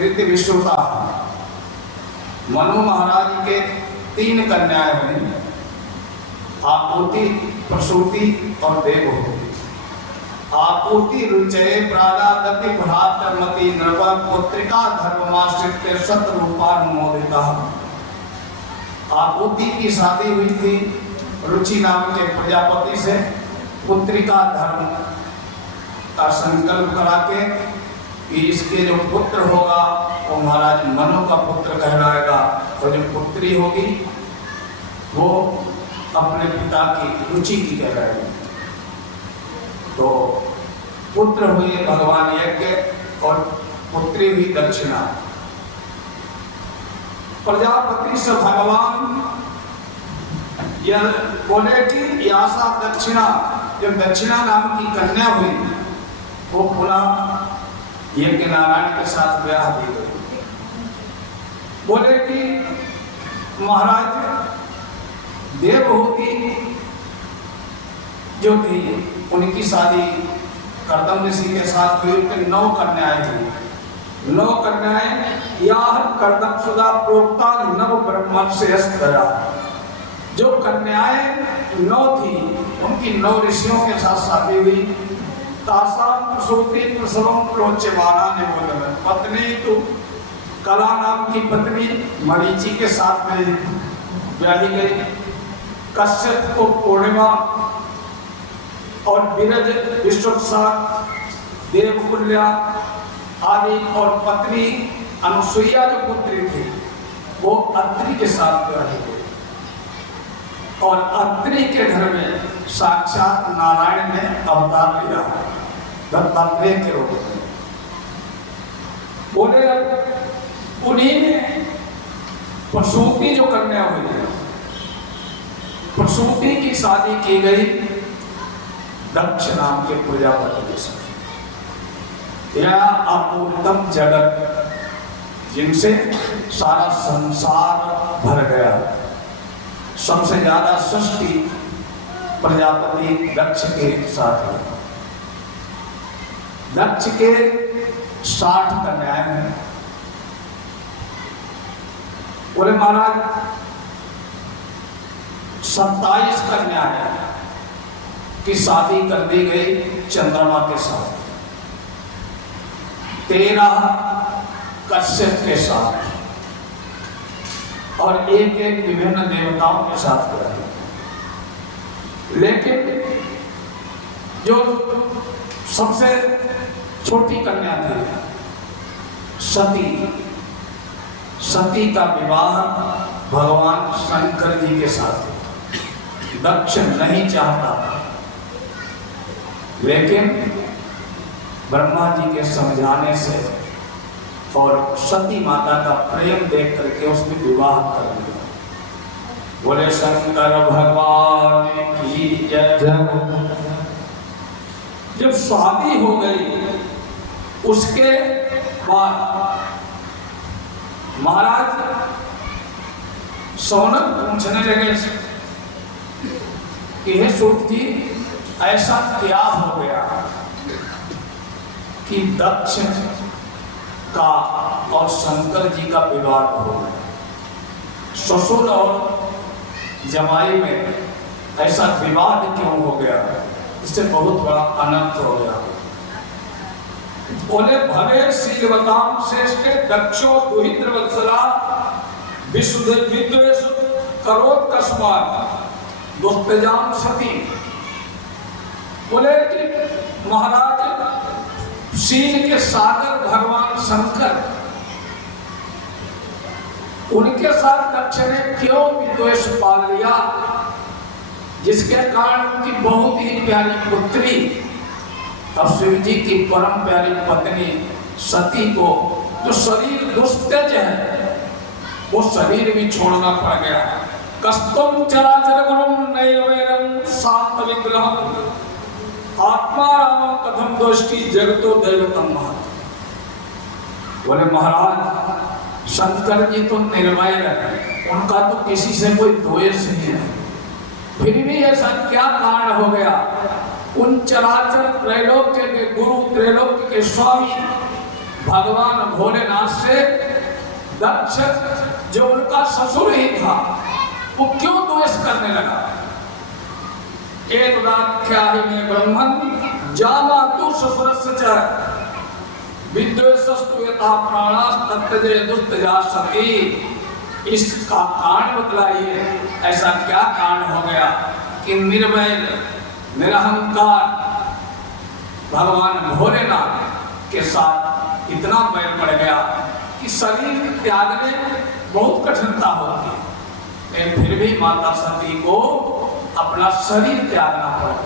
कीर्ति विश्रुता। मनु महाराज के 3 कन्याएं बनी, आपूति, प्रसूति और देवहूति। आपूति रुचये प्रादादपि भ्रातर्मति नृप पुत्रिका धर्ममाश्रित्य शतरूपानुमोदिता। आपूति की शादी हुई थी रुचि नाम के प्रजापति से। पुत्रिका धर्म का संकल्प करा के कि इसके जो पुत्र होगा वो महाराज मनु का पुत्र कहलाएगा, और जो पुत्री होगी वो अपने पिता की रुचि की कहलाएगी। तो पुत्र हुए भगवान यज्ञ और पुत्री हुई दक्षिणा। प्रजापति से भगवान यह बोले कि यासा दक्षिणा, जब दक्षिणा नाम की कन्या हुई वो पुनः यज्ञ नारायण के साथ ब्याह दी गई। बोले कि महाराज देवहूति जो थी उनकी शादी कर्दम ऋषि के साथ हुई, उनके 9 कन्याएं हुई। 9 कन्याएं यह कर्दम सुधा प्रोक्ता नव ब्रह्म से दया। जो कन्याएं 9 थी उनकी 9 ऋषियों के साथ शादी हुई। तासाम प्रसूति प्रसवम प्रोच्यमाना ने बोला, पत्नी तो कला नाम की पत्नी मरीचि के साथ में ब्याही गई। कश्यप को पूर्णिमा और विरज विश्वसा देवकुल्या आदि, और पत्नी अनुसुईया जो पुत्री थी वो अत्रि के साथ ब्याही गई। और अत्रि के घर में साक्षात नारायण ने अवतार लिया दत्तात्रेय के रूप में। बोले उन्हीं में प्रसूति जो कन्या हुई, प्रसूति की शादी की गई दक्ष नाम के प्रजापति के साथ। यह अपूर्तम जगत जिनसे सारा संसार भर गया। सबसे ज्यादा सृष्टि प्रजापति दक्ष के साथ है। दक्ष के 60 कन्याएं हैं। बोले महाराज 27 कन्याएं की शादी कर दी गई चंद्रमा के साथ, 13 कश्यप के साथ, और एक विभिन्न देवताओं के साथ कराई। लेकिन जो सबसे छोटी कन्या थी सती का विवाह भगवान शंकर जी के साथ दक्ष नहीं चाहता, लेकिन ब्रह्मा जी के समझाने से और सती माता का प्रेम देख करके उसने विवाह कर दिया। बोले शंकर भगवान की जय। जब शादी हो गई उसके बाद महाराज सौनक पूछने लगे कि हे सूत जी ऐसा क्या हो गया कि दक्ष का और शंकर जी का विवाद हो गया। ससुर और जमाई में ऐसा विवाद क्यों हो गया? इससे बहुत बड़ा अनर्थ हो गया। बोले भवे शीलवताम श्रेष्ठ दक्षो दुहित्र वत्सला विद्वेष करोत कस्मात दुष्टजाम सती। बोले कि महाराज शील के सागर भगवान शंकर, उनके साथ दक्ष ने क्यों विद्वेष पाल लिया, जिसके कारण उनकी बहुत ही प्यारी पुत्री और शिव जी की परम प्यारी पत्नी सती को, जो शरीर दुस्तेज है, वो शरीर भी छोड़ना पड़ गया। कस्तुम चराचर गुरुम नैवेरम शांत विग्रहम आत्मा रामम कथम दोष्टि जगतो दैवतम महत्। बोले महाराज शंकर जी तो निर्भय है, उनका तो किसी से कोई द्वेष नहीं है, फिर भी ऐसा क्या कारण हो गया? उन चराचर त्रैलोक्य के गुरु, त्रैलोक्य के स्वामी भगवान भोलेनाथ से दक्ष जो उनका ससुर ही था वो क्यों द्वेष करने लगा। एक राख्याहिने ब्रह्मन् जानातु ससुरस्य च विद्वेषस्तु यथा प्राणास्तत्यजे दुस्तजा सती। इसका कारण बतलाइए, ऐसा क्या कारण हो गया कि निर्वैर निरहंकार भगवान भोलेनाथ के साथ इतना बैर बढ़ गया कि शरीर त्यागने बहुत कठिनता होती है, लेकिन फिर भी माता सती को अपना शरीर त्यागना पड़ा।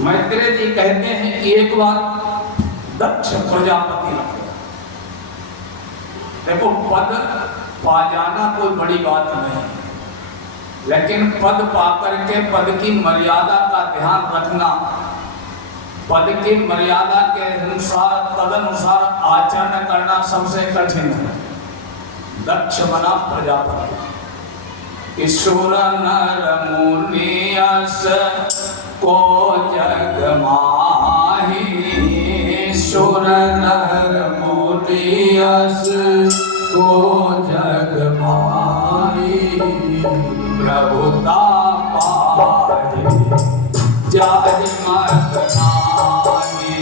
मैत्रेय जी कहते हैं कि एक बार दक्ष प्रजापति लग गया। देखो, पद पा जाना कोई बड़ी बात नहीं, लेकिन पद पाकर के पद की मर्यादा का ध्यान रखना, पद की मर्यादा के अनुसार तदनुसार आचरण करना सबसे कठिन है। दक्ष बना प्रजापति। ईश्वर नर मुनि यस को जग माहि, ईश्वर नर मुनि यस को जग माहि, प्रभुता पाहि जाहि मत नाहि,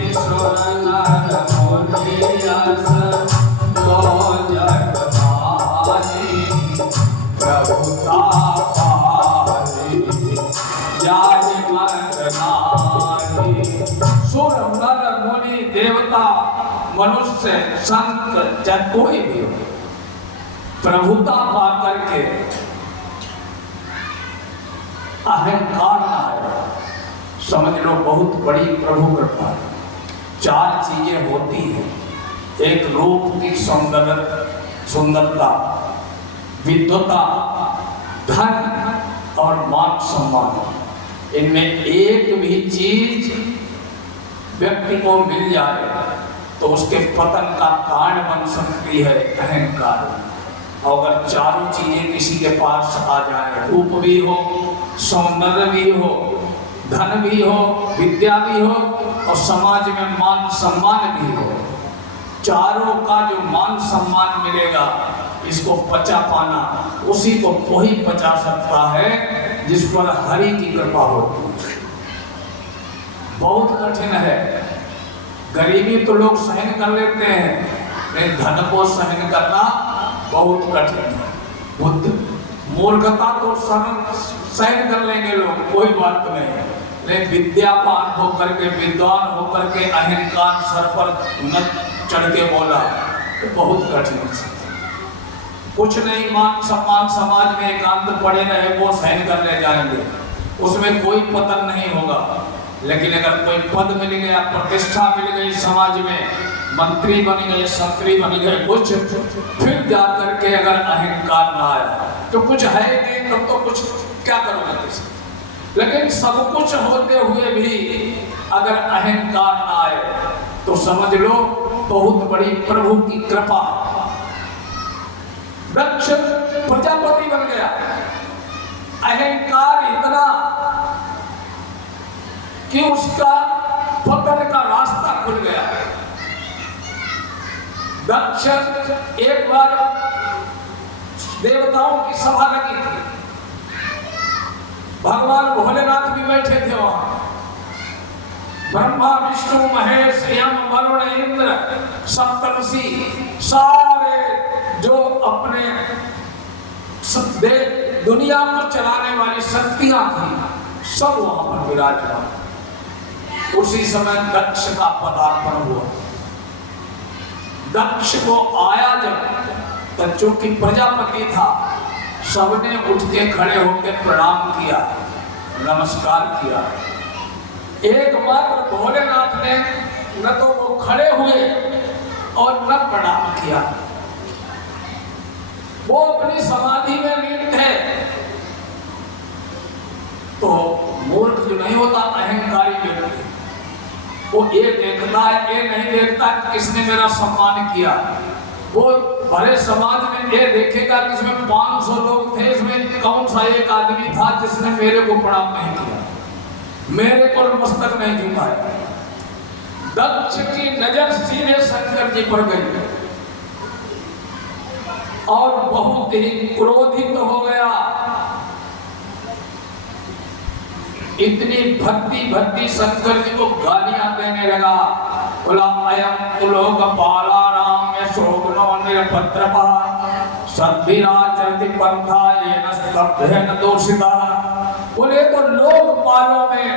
ईश्वर नर मुनि यस को जग माहि, प्रभुता पाहि जाहि मत नाहि। सुर नर मुनि देवता मनुष्य संत चाहे कोई भी हो, प्रभुता पा करके अहंकार ना आए, समझ लो बहुत बड़ी प्रभु कृपा है। चार चीजें होती हैं, एक रूप की सुंदरता, विद्वता, धन और मान सम्मान। इनमें एक भी चीज व्यक्ति को मिल जाए तो उसके पतन का कारण बन सकती है अहंकार। और अगर चारों चीजें किसी के पास आ जाए, रूप भी हो, सौंदर्य भी हो, धन भी हो, विद्या भी हो और समाज में मान सम्मान भी हो, चारों का जो मान सम्मान मिलेगा, इसको पचा पाना उसी को वही पचा सकता है जिस पर हरि की कृपा होती है। बहुत कठिन है। गरीबी तो लोग सहन कर लेते हैं, लेकिन धन को सहन करना बहुत कठिन है। बुद्ध मूर्खता तो सहन कर लेंगे लोग, कोई बात नहीं, लेकिन विद्यावान होकर के, विद्वान होकर के अहंकार सर पर न चढ़ के बोला तो बहुत कठिन है। कुछ नहीं, मान सम्मान समाज में एकांत पड़े रहे वो सहन कर ले जाएंगे, उसमें कोई पतन नहीं होगा। लेकिन अगर कोई पद मिल गया, प्रतिष्ठा मिल गई, समाज में मंत्री बन गए, संतरी बन गए, कुछ फिर जा करके अगर अहंकार ना आया तो कुछ है नहीं, तब तो कुछ क्या करोगे किसी। लेकिन सब कुछ होते हुए भी अगर अहंकार ना आए तो समझ लो बहुत बड़ी प्रभु की कृपा। दक्ष प्रजापति बन गया, अहंकार इतना कि उसका पतन का रास्ता खुल गया। दक्ष एक बार देवताओं की सभा लगी थी, भगवान भोलेनाथ भी बैठे थे वहां। ब्रह्मा विष्णु महेश यम वरुण इंद्र सप्तऋषि सारे जो अपने दुनिया को चलाने वाली शक्तियां थी सब वहां पर विराजमान। उसी समय दक्ष का पदार्पण हुआ। दक्ष को आया जब, चूंकि प्रजापति था, सबने उठ के खड़े होकर प्रणाम किया, नमस्कार किया। एकमात्र भोलेनाथ ने न तो वो खड़े हुए और न प्रणाम किया, वो अपनी समाधि में लीन थे। तो मूर्ख जो नहीं होता, अहंकारी व्यक्ति, वो ये देखता है, ये नहीं देखता कि किसने मेरा सम्मान किया। वो भरे समाज में ये देखेगा कि इसमें 500 लोग थे, इसमें कौन सा एक आदमी था जिसने मेरे को प्रणाम नहीं किया, मेरे को मस्तक नहीं झुकाया। दक्ष की नजर सीधे शंकर जी पर गई और बहुत ही क्रोधित हो गया। इतनी भक्ति शंकर जी को गालियां देने लगा। बोला अयम तुलोक बालानाम शोभनो निरपत्रपा सद्भिराचरति पंथा येन स्तब्धेन दोषिता। बोले तो लोकपालों में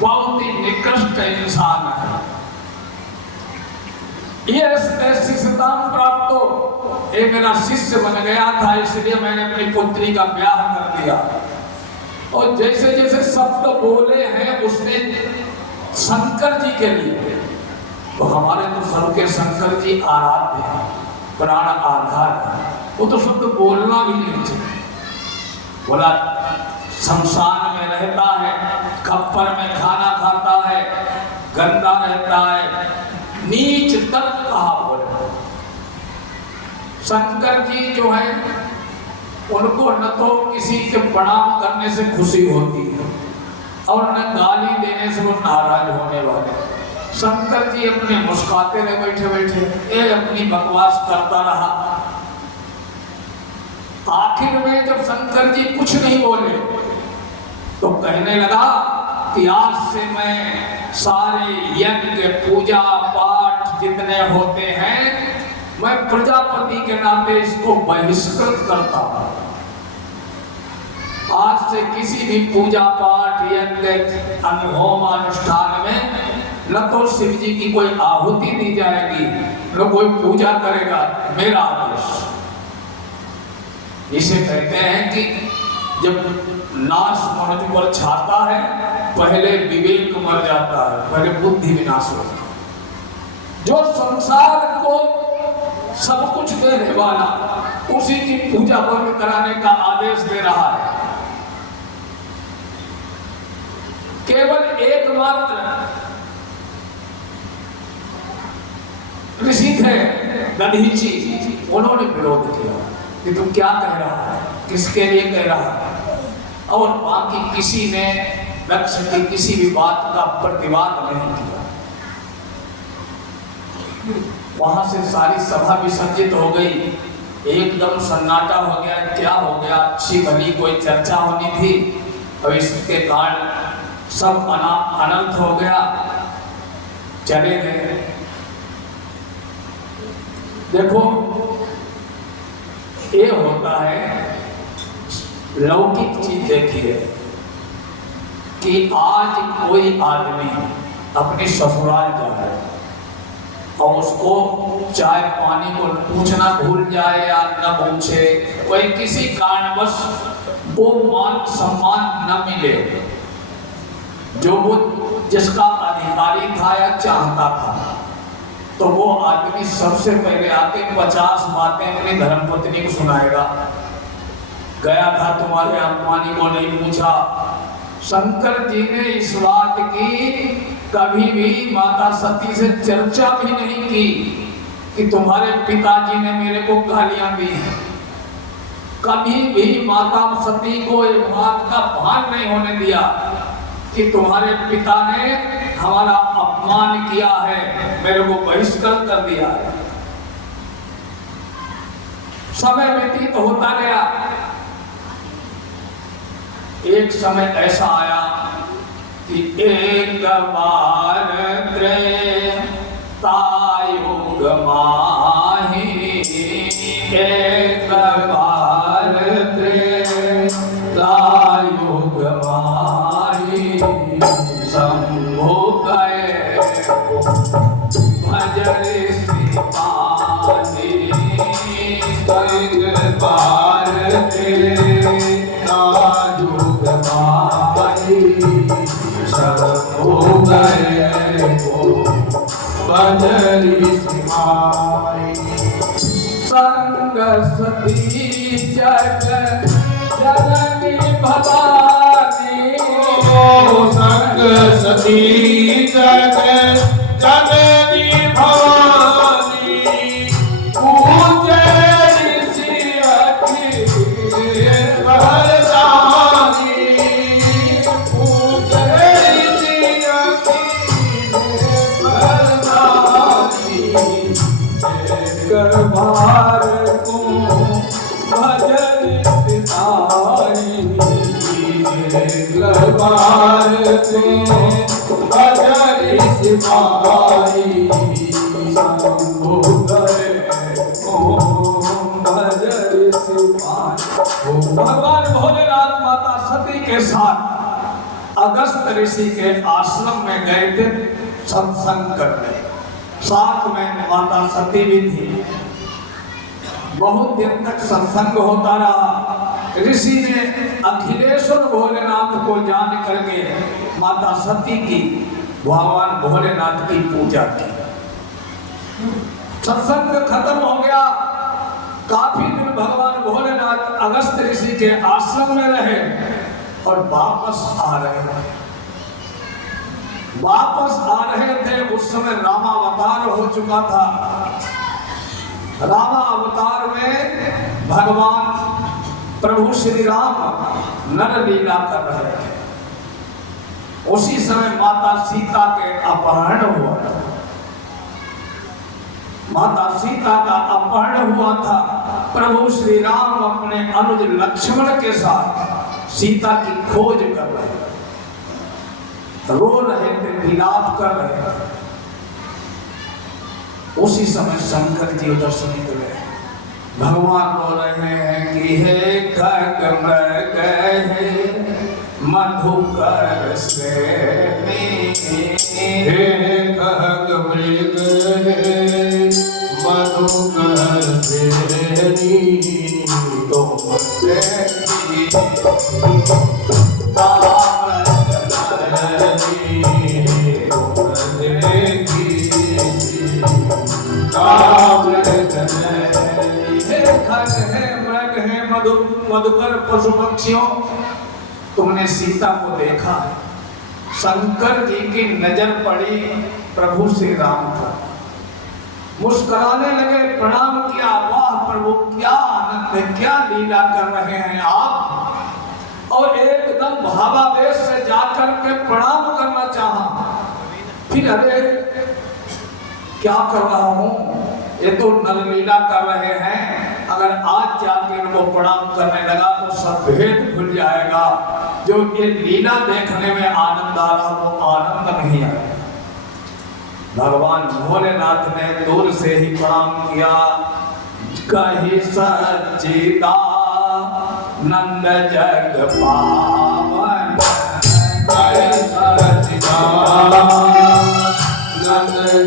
बहुत ही निकृष्ट इंसान है। ये शिष्यता प्राप्त हो, ये मेरा शिष्य बन गया था, इसलिए मैंने अपनी पुत्री का ब्याह कर दिया। और जैसे जैसे शब्द बोले हैं उसने शंकर जी के लिए, तो हमारे तो सबके शंकर जी आराध्य हैं, प्राण आधार है, वो तो शब्द बोलना भी नहीं चाहिए। बोला शमशान में रहता है, खप्पर में खाना खाता है, गंदा रहता है, नीच तक कहा। बोले शंकर जी जो है उनको न तो किसी के प्रणाम करने से खुशी होती है और न गाली देने से वो नाराज होने वाले। शंकर जी अपने मुस्कुराते रहे बैठे बैठे, ये अपनी बकवास करता रहा। आखिर में जब शंकर जी कुछ नहीं बोले तो कहने लगा कि आज से मैं सारे यज्ञ पूजा पाठ जितने होते हैं मैं प्रजापति के नाते इसको बहिष्कृत करता हूं। आज से किसी भी पूजा पाठ यज्ञ होम अनुष्ठान में न तो शिव जी की कोई आहुति दी जाएगी न कोई पूजा करेगा, मेरा आदेश। इसे कहते हैं कि जब नाश मनुष्य पर छाता है पहले विवेक मर जाता है, पहले बुद्धि विनाश होता है। जो संसार को सब कुछ देने वाला उसी की पूजा बंद कराने का आदेश दे रहा है। केवल एकमात्र ऋषि थे दधीची, उन्होंने विरोध किया कि तुम क्या कह रहा है, किसके लिए कह रहा है, और बाकी किसी ने दक्ष की किसी भी बात का प्रतिवाद नहीं किया। वहां से सारी सभा विसर्जित हो गई, एकदम सन्नाटा हो गया। क्या हो गया, अच्छी भली कोई चर्चा होनी थी और इसके कारण सब अनंत हो गया, चले गए। देखो ये होता है लौकिक चीज। देखिए कि आज कोई आदमी अपनी ससुराल जा रहा है और उसको चाय पानी को पूछना भूल जाए या न पूछे, कोई किसी कारणवश वो मान सम्मान न मिले जो वो जिसका अधिकारी था या चाहता था, तो वो आदमी सबसे पहले आके 50 बातें अपनी धर्मपत्नी को सुनाएगा। गया था तुम्हारे अपमानी को नहीं पूछा। शंकर जी ने इस बात की कभी भी माता सती से चर्चा भी नहीं की कि तुम्हारे पिताजी ने मेरे को गालियां दी। कभी भी माता सती को इस बात का भान नहीं होने दिया कि तुम्हारे पिता ने हमारा अपमान किया है, मेरे को बहिष्कृत कर दिया है। समय व्यतीत होता गया। एक समय ऐसा आया कि एक बार त्रेतायुग माही, एक बार त्रेतायुग माही, शंभु गए भजरे सिपाही, एक बार त्रेतायुग माही, शंभु गए भजरे सिपाही। संग सती जग जननी भवानी, संग सती जग जननी भवानी, पूजे ऋषि अखिलेश वरदानी, पूजे ऋषि अखिलेश वरदानी। एक बार को भजन सिधाई, एक बार को भजन सिधाई, शंभु करे को भजन सिधाई। भगवान भोलेनाथ माता सती के साथ अगस्त ऋषि के आश्रम में गए थे सत्संग करने। साथ में माता सती भी थी। बहुत दिन तक सत्संग होता रहा। ऋषि ने अखिलेश्वर भोलेनाथ को जान करके माता सती की, भगवान भोलेनाथ की पूजा की। सत्संग खत्म हो गया। काफी दिन भगवान भोलेनाथ अगस्त ऋषि के आश्रम में रहे और वापस आ रहे थे। उस समय रामावतार हो चुका था। रामावतार में भगवान प्रभु श्री राम नर लीला कर रहे थे। उसी समय माता सीता के अपहरण हुआ था। माता सीता का अपहरण हुआ था। प्रभु श्री राम अपने अनुज लक्ष्मण के साथ सीता की खोज कर रहे थे, रो रहे थे, विलाप कर रहे थे। उसी समय शंकर जी उधर से निकले। भगवान रो रहे हैं कि हे खग मृग हे मधुकर श्रेणी, हे खग मृग हे मधुकर श्रेणी, तुम देखी मधुकर पशु पक्षियों, तुमने सीता को देखा। शंकर जी की नजर पड़ी प्रभु श्री राम पर, मुस्कुराने लगे, प्रणाम किया। वाह प्रभु, क्या आनंद है, क्या लीला कर रहे हैं आप। और एकदम भावावेश से जाकर के प्रणाम करना चाहा। फिर अरे क्या कर रहा हूं, ये तो नर लीला कर रहे हैं। अगर आज जाके इनको प्रणाम करने लगा तो सब भेद भूल जाएगा। जो ये लीला देखने में आनंद आ रहा वो आनंद नहीं आया। भगवान भोलेनाथ ने दूर से ही प्रणाम किया। कही सच्चिदानंद जग पावन, कही सच्चिदानंद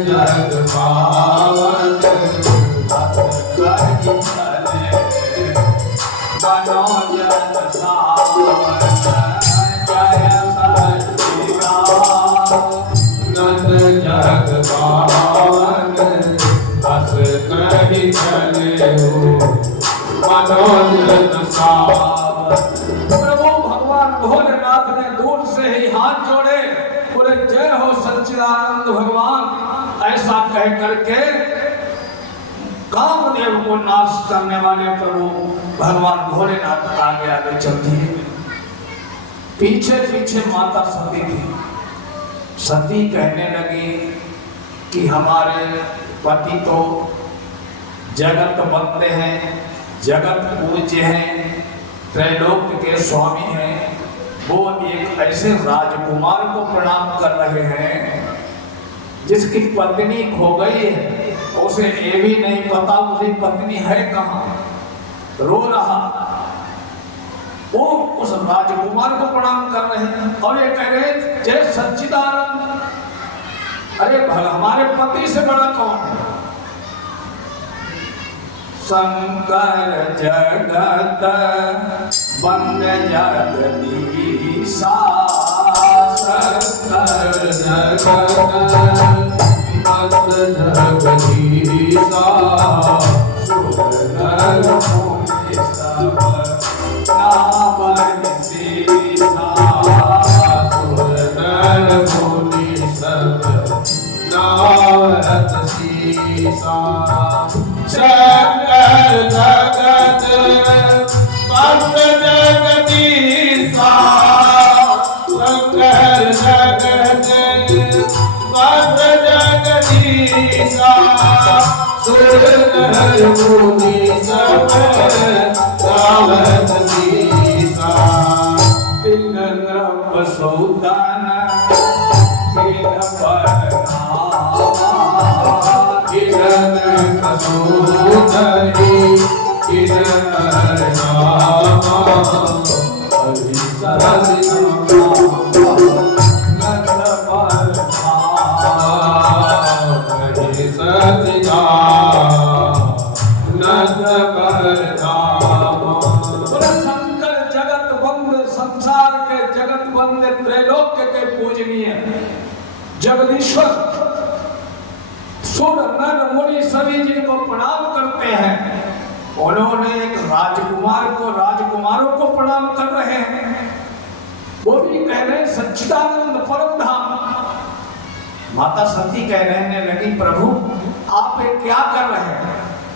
जग पावन, मनोजन सावन, जय सच्चिदानंद जग पावन, बस कही चले हो मनोजन सावन। प्रभु भगवान भोलेनाथ ने दूर से ही हाथ जोड़े, बोले जय हो सच्चिदानंद भगवान। ऐसा कह करके कामदेव को नाश करने वाले प्रभु भगवान भोलेनाथ आगे आगे चल दिए। पीछे पीछे माता सती थी। सती कहने लगी कि हमारे पति तो जगत बंदे हैं, जगत पूज्य हैं, त्रैलोक के स्वामी हैं। वो एक ऐसे राजकुमार को प्रणाम कर रहे हैं जिसकी पत्नी खो गई है, उसे ये भी नहीं पता उसकी पत्नी है कहाँ। रो रहा, वो उस राजकुमार को प्रणाम कर रहे हैं और ये कह रहे जय सच्चिदानंद। अरे हमारे पति से बड़ा कौन है। शंकर जगत वंद जगदीशा, शंकर जगत वंद जगदीशा, सुर नर मुनि सब नाम सीसा, सुर नर मुनि सब नाम सीसा। शंकर जगत वंद जगदीशा, शंकर जगत वंद जगदीशा, सुर नर मुनि सब गावत सीसा तिन नृप सौदान किन किरण कसोदरी किरण नामा हरि सतिदा नंद परधामा शंकर जगत बंद संसार के जगत बंद त्रैलोक्य के पूजनीय जगदीश्वर सुर नर मुनि सभी जिनको प्रणाम करते हैं उन्होंने एक राजकुमार को राजकुमारों को प्रणाम कर रहे हैं। वो भी कह रहे हैं सच्चिदानंद परम धाम। माता सती कह रहे लगी प्रभु आप ये क्या कर रहे हैं,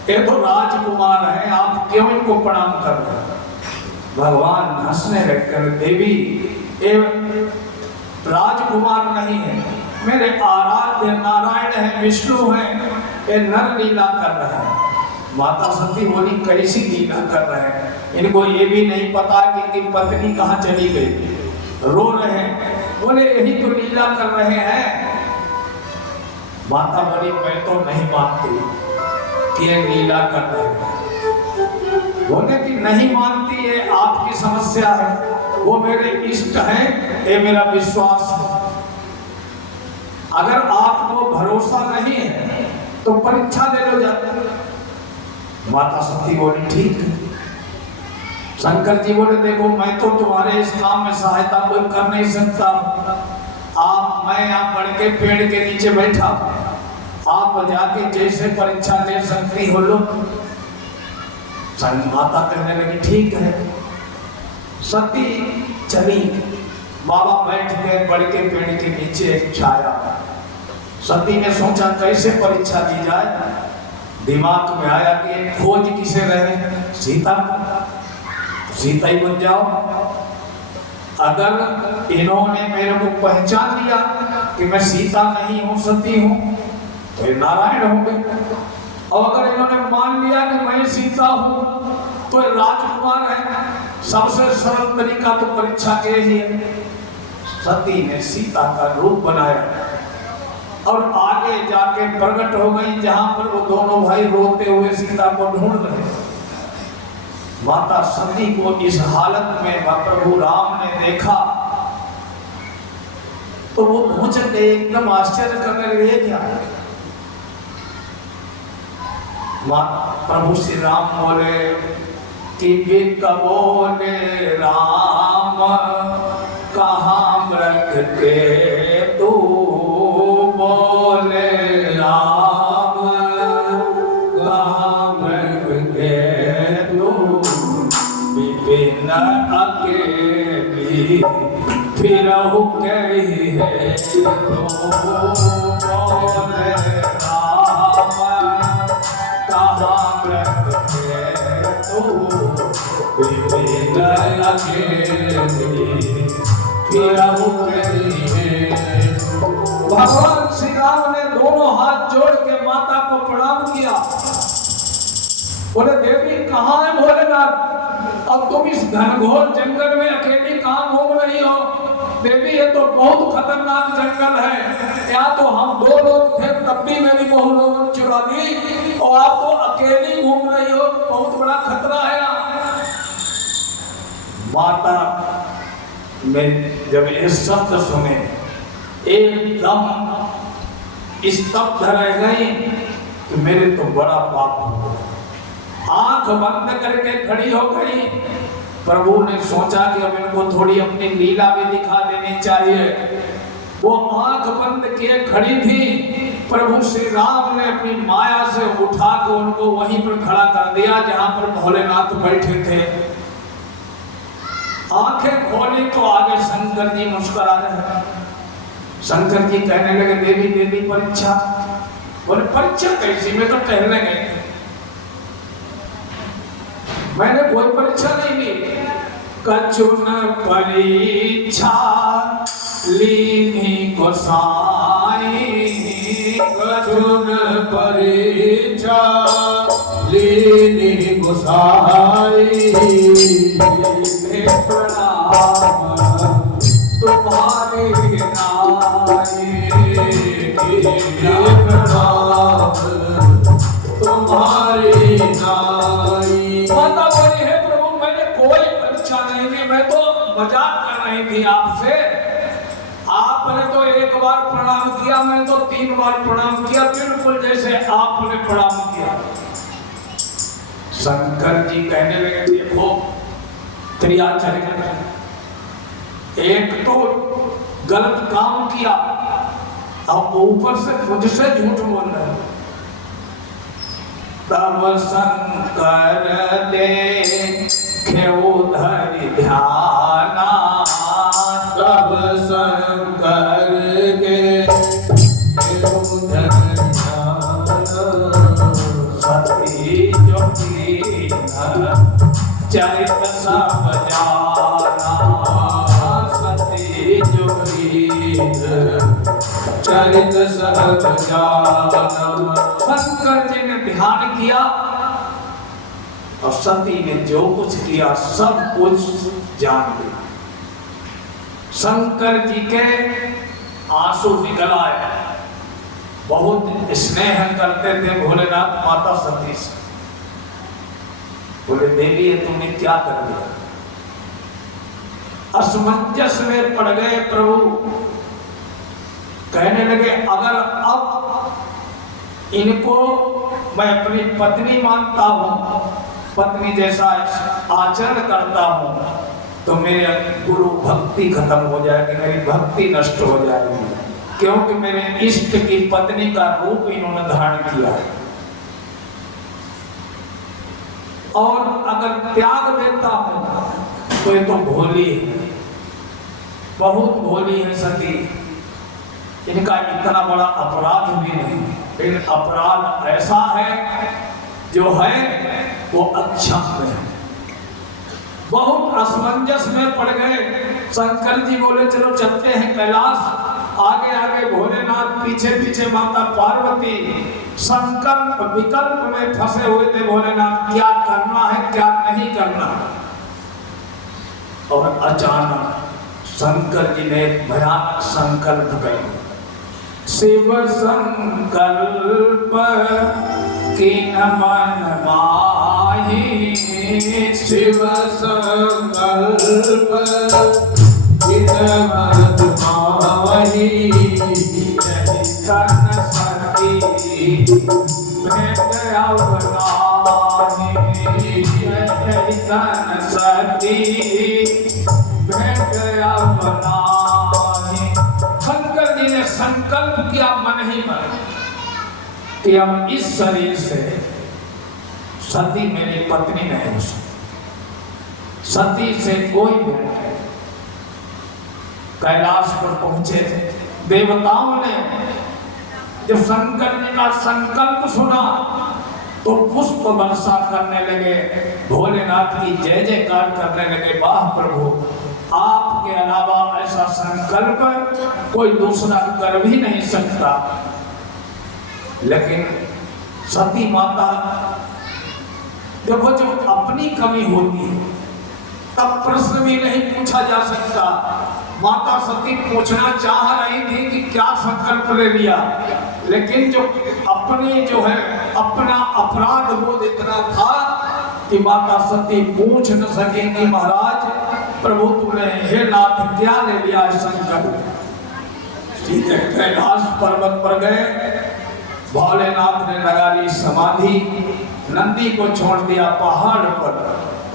ये तो राजकुमार हैं, आप क्यों इनको प्रणाम कर रहे हैं। भगवान हंसने लगकर देवी ये राजकुमार नहीं है, मेरे आराध्य नारायण है, विष्णु है, ये नर लीला कर रहे हैं। माता सती बोली कैसी लीला कर रहे हैं, इनको ये भी नहीं पता कि इनकी पत्नी कहाँ चली गई, रो रहे हैं। बोले यही तो लीला कर रहे हैं। माता बोली मैं तो नहीं मानती कि ये लीला कर रहे हैं। बोले कि नहीं मानती है आपकी समस्या है, वो मेरे इष्ट हैं, ये मेरा विश्वास है। अगर आपको भरोसा नहीं है तो परीक्षा ले लो जाते। माता सती बोली ठीक है। शंकर जी बोले देखो मैं तो तुम्हारे इस काम में सहायता कोई कर नहीं सकता, मैं यहाँ बढ़ के पेड़ के नीचे बैठा, आप जाके जैसे परीक्षा ले सकती हो लो। माता कहने लगी ठीक है। सती चली, बाबा बैठ गए बढ़ के पेड़ के नीचे एक छाया। सती ने सोचा कैसे परीक्षा दी जाए, दिमाग में आया कि एक खोज किसे रहे, सीता ही बन जाओ। अगर इन्होंने मेरे को पहचान लिया कि मैं सीता नहीं हूं सती हूं तो नारायण होंगे, और अगर इन्होंने मान लिया कि मैं सीता हूं तो राजकुमार है। सबसे सरल तरीका तो परीक्षा के ही है। सती ने सीता का रूप बनाया और आगे जाके प्रकट हो गई जहां पर वो दोनों भाई रोते हुए सीता को ढूंढ रहे। माता सती को इस हालत में प्रभु राम ने देखा तो वो पहुंच के एकदम आश्चर्य करने लगे क्या। प्रभु श्री राम बोले कि बिक बोले राम कहाँ मृग के तू बोले राम कहाँ मृग के तू विपिन अकेली फिरहु कही है तो बोले राम कहाँ मृग के तू विपिन अकेली फिरहु कही है। भगवान श्री राम ने दोनों हाथ जोड़ के माता को प्रणाम किया। बोले देवी कहाँ है भोलेनाथ, अब तुम इस घनघोर जंगल में अकेली कहाँ घूम रही हो। देवी ये तो बहुत खतरनाक जंगल है, या तो हम दो लोग थे तब भी मेरी बहू लोगों ने चुरा दी, और आप तो अकेली घूम रही हो, बहुत बड़ा खतरा है। माता में जब ये शब्द सुने एकदम स्तब्ध रह गई कि मेरे तो बड़ा पाप हो गया। आंख बंद करके खड़ी हो गई। प्रभु ने सोचा कि अब इनको थोड़ी अपनी लीला भी दिखा देनी चाहिए। वो आंख बंद किए खड़ी थी। प्रभु श्री राम ने अपनी माया से उठा कर उनको वहीं पर खड़ा कर दिया जहां पर भोलेनाथ बैठे थे। आंखें खोली तो आगे शंकर जी मुस्कुरा रहे। शंकर जी कहने लगे देवी देवी परीक्षा। बोले परीक्षा कैसी, मैं तो टहलने गए, मैंने कोई परीक्षा नहीं ली। कछुन परीक्षा लीनी गोसाई, कछुन परीक्षा शालिनी गोसाई प्रणाम तुम्हारे नाई, प्रणाम तुम्हारी नाई। माता बोली है प्रभु मैंने कोई परीक्षा नहीं दी, मैं तो मजाक कर रही थी आपसे। आपने तो एक बार प्रणाम किया, मैंने तो 3 बार प्रणाम किया, बिल्कुल जैसे आपने प्रणाम किया। शंकर जी कहने लगे देखो त्रियाचरित, एक तो गलत काम किया और ऊपर से मुझसे झूठ बोल रहे हैं। तब शंकर देखे उधर ध्याना, तब शंकर के उधर सती जो चरित सब जाना, सती जो चरित सब जाना। शंकर जी ने ध्यान किया और सती ने जो कुछ किया सब कुछ जान लिया। शंकर जी के आंसू निकल आए, बहुत स्नेह करते थे भोलेनाथ माता सती से। बोले देवी ये तुमने क्या कर दिया? असमंजस में पड़ गए प्रभु, कहने लगे अगर अब इनको मैं अपनी पत्नी मानता हूं, पत्नी जैसा आचरण करता हूं, तो मेरे गुरु भक्ति खत्म हो जाएगी, मेरी भक्ति नष्ट हो जाएगी, क्योंकि मेरे इष्ट की पत्नी का रूप इन्होंने धारण किया है। और अगर त्याग देता हूं तो ये तो भोली है, बहुत भोली है सती, इनका इतना बड़ा अपराध भी नहीं, लेकिन अपराध ऐसा है जो है वो अच्छा है। बहुत असमंजस में पड़ गए। शंकर जी बोले चलो चलते हैं कैलाश, आगे आगे भोलेनाथ, पीछे पीछे माता पार्वती। संकल्प विकल्प में फंसे हुए थे भोलेनाथ, क्या करना है क्या नहीं करना। और अचानक शंकर जी ने एक भयानक संकल्प किया, शिव संकल्प की मन माही, शिव संकल्प की मन माही, तन सती भेंट अवनाही, तन सती भेंट अवनाही। शंकर जी ने संकल्प किया मन ही मन कि हम इस शरीर से सती मेरी पत्नी नहीं हो सकती, सती से कोई भेंट नहीं। कैलाश पर पहुंचे देवताओं ने जब शंकर जी का संकल्प सुना तो पुष्प वर्षा करने लगे, भोलेनाथ की जय जयकार करने लगे। वाह प्रभु, आपके अलावा ऐसा संकल्प कोई दूसरा कर भी नहीं सकता। लेकिन सती माता, देखो जब अपनी कमी होती है तब प्रश्न भी नहीं पूछा जा सकता। माता सती पूछना चाह रही थी कि क्या संकल्प ले लिया, लेकिन जो अपनी जो है अपना अपराध बोध इतना था कि माता सती पूछ न सकेंगी महाराज प्रभु तुमने हे नाथ क्या ले लिया संकल्प। सीधे कैलाश पर्वत पर गए, भोलेनाथ ने लगा ली समाधि, नंदी को छोड़ दिया पहाड़ पर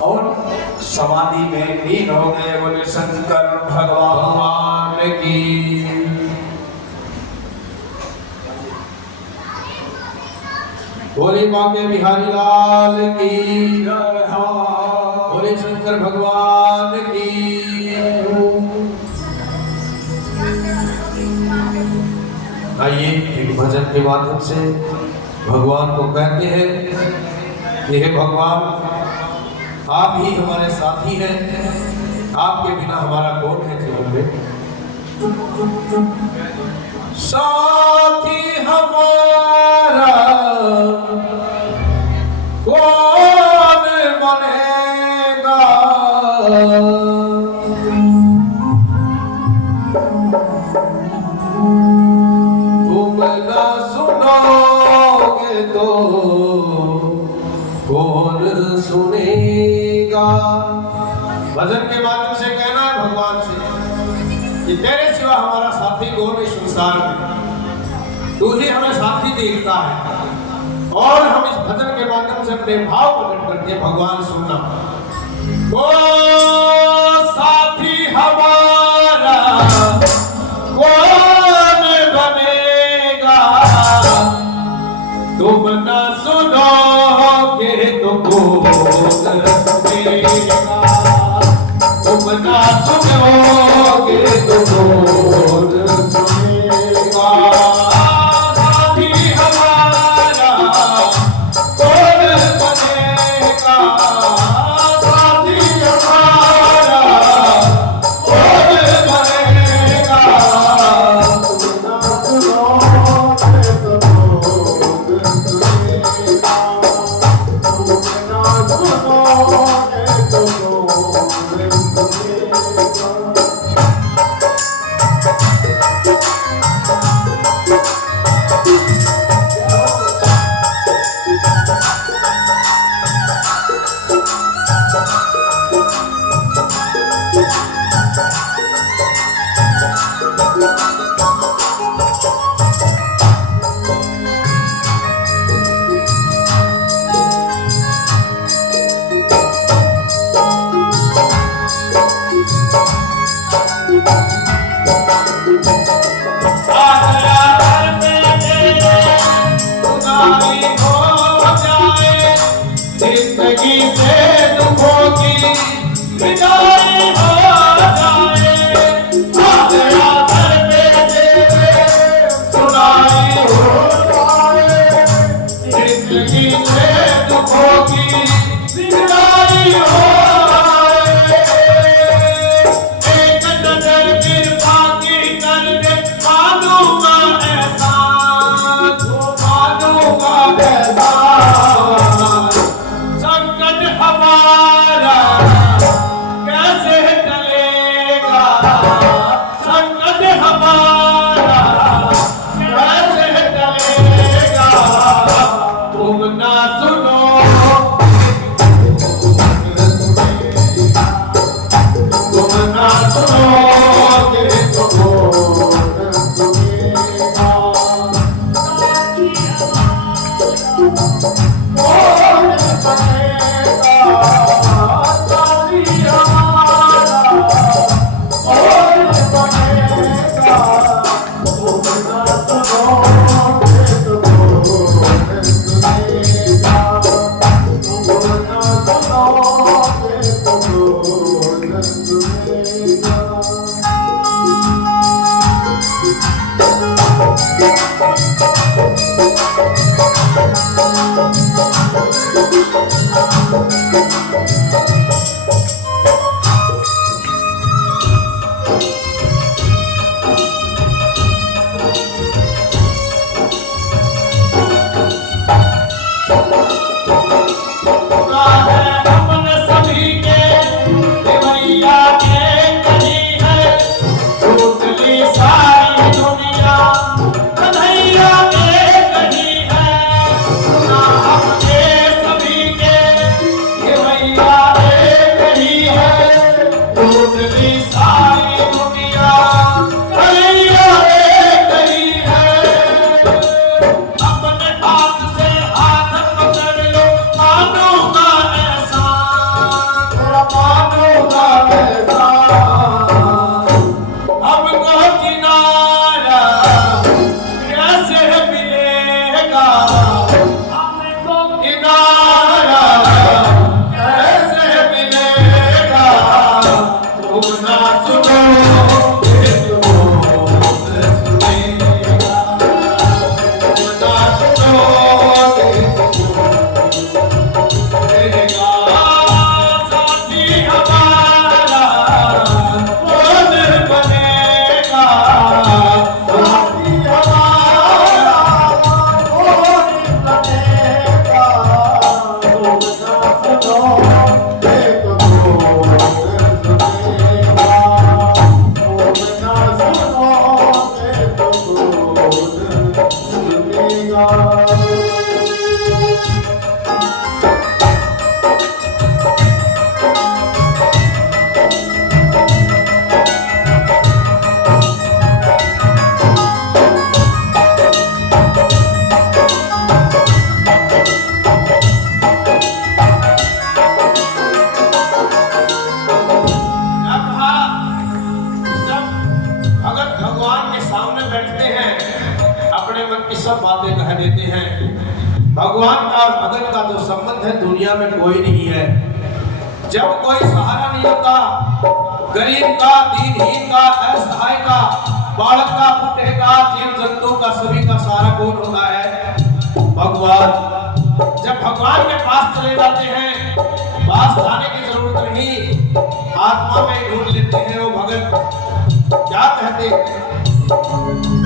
और समाधि में लीन हो गए। बोले शंकर भगवान की। बोले बांके बिहारी लाल की, बोले शंकर भगवान की। आइए एक भजन के माध्यम से भगवान को कहते हैं कि हे भगवान आप ही हमारे साथी हैं, आपके बिना हमारा कौन है जीवन में। साथी हमारा तो कौन सुनेगा। भजन के माध्यम से कहना है भगवान से कि तेरे सिवा हमारा साथी कौन इस संसार में, तू ही हमें साथी देखता है। और हम इस भजन के माध्यम से अपने भाव प्रकट करके भगवान सुनना। ओ साथी हमारा कौन बनेगा, तुम न सुनोगे तो कौन सुनेगा, तुम न सुनोगे तो कौन सुनेगा। साथी हमारा कौन बनेगा, साथी हमारा कौन बनेगा, तुम न सुनोगे तो कौन सुनेगा, तुम न सुनोगे तो कौन सुनेगा। जिंदगी से दुखों की विदाई हो जाए, आगरा घर पे तेरे सुनाई हो जाए। जिंदगी से दुखों की विदाई हो जाए, एक नजर कृपा की कर दे, मानूंगा एहसान, मानूंगा एहसान। संकट हमारा कैसे टलेगा, संकट हमारा कैसे टलेगा, तुम ना सुनो तुम ना सुनोगे तो कौन सुनेगा। कौन बनेगा, साथी हमारा कौन बनेगा, तुम ना सुनोगे तो कौन सुनेगा, तुम ना सुनोगे तो कौन सुनेगा। भगवान का और भगत का जो संबंध है दुनिया में कोई नहीं है। जब कोई सहारा नहीं होता, गरीब का, दीनहीन का, असहाय का, बालक का, बूढ़े का, जीव जंतु का, सभी का सहारा कौन होता है? भगवान। जब भगवान के पास चले जाते हैं, पास जाने की जरूरत नहीं, आत्मा में ढूंढ लेते हैं वो भगत। क्या कहते?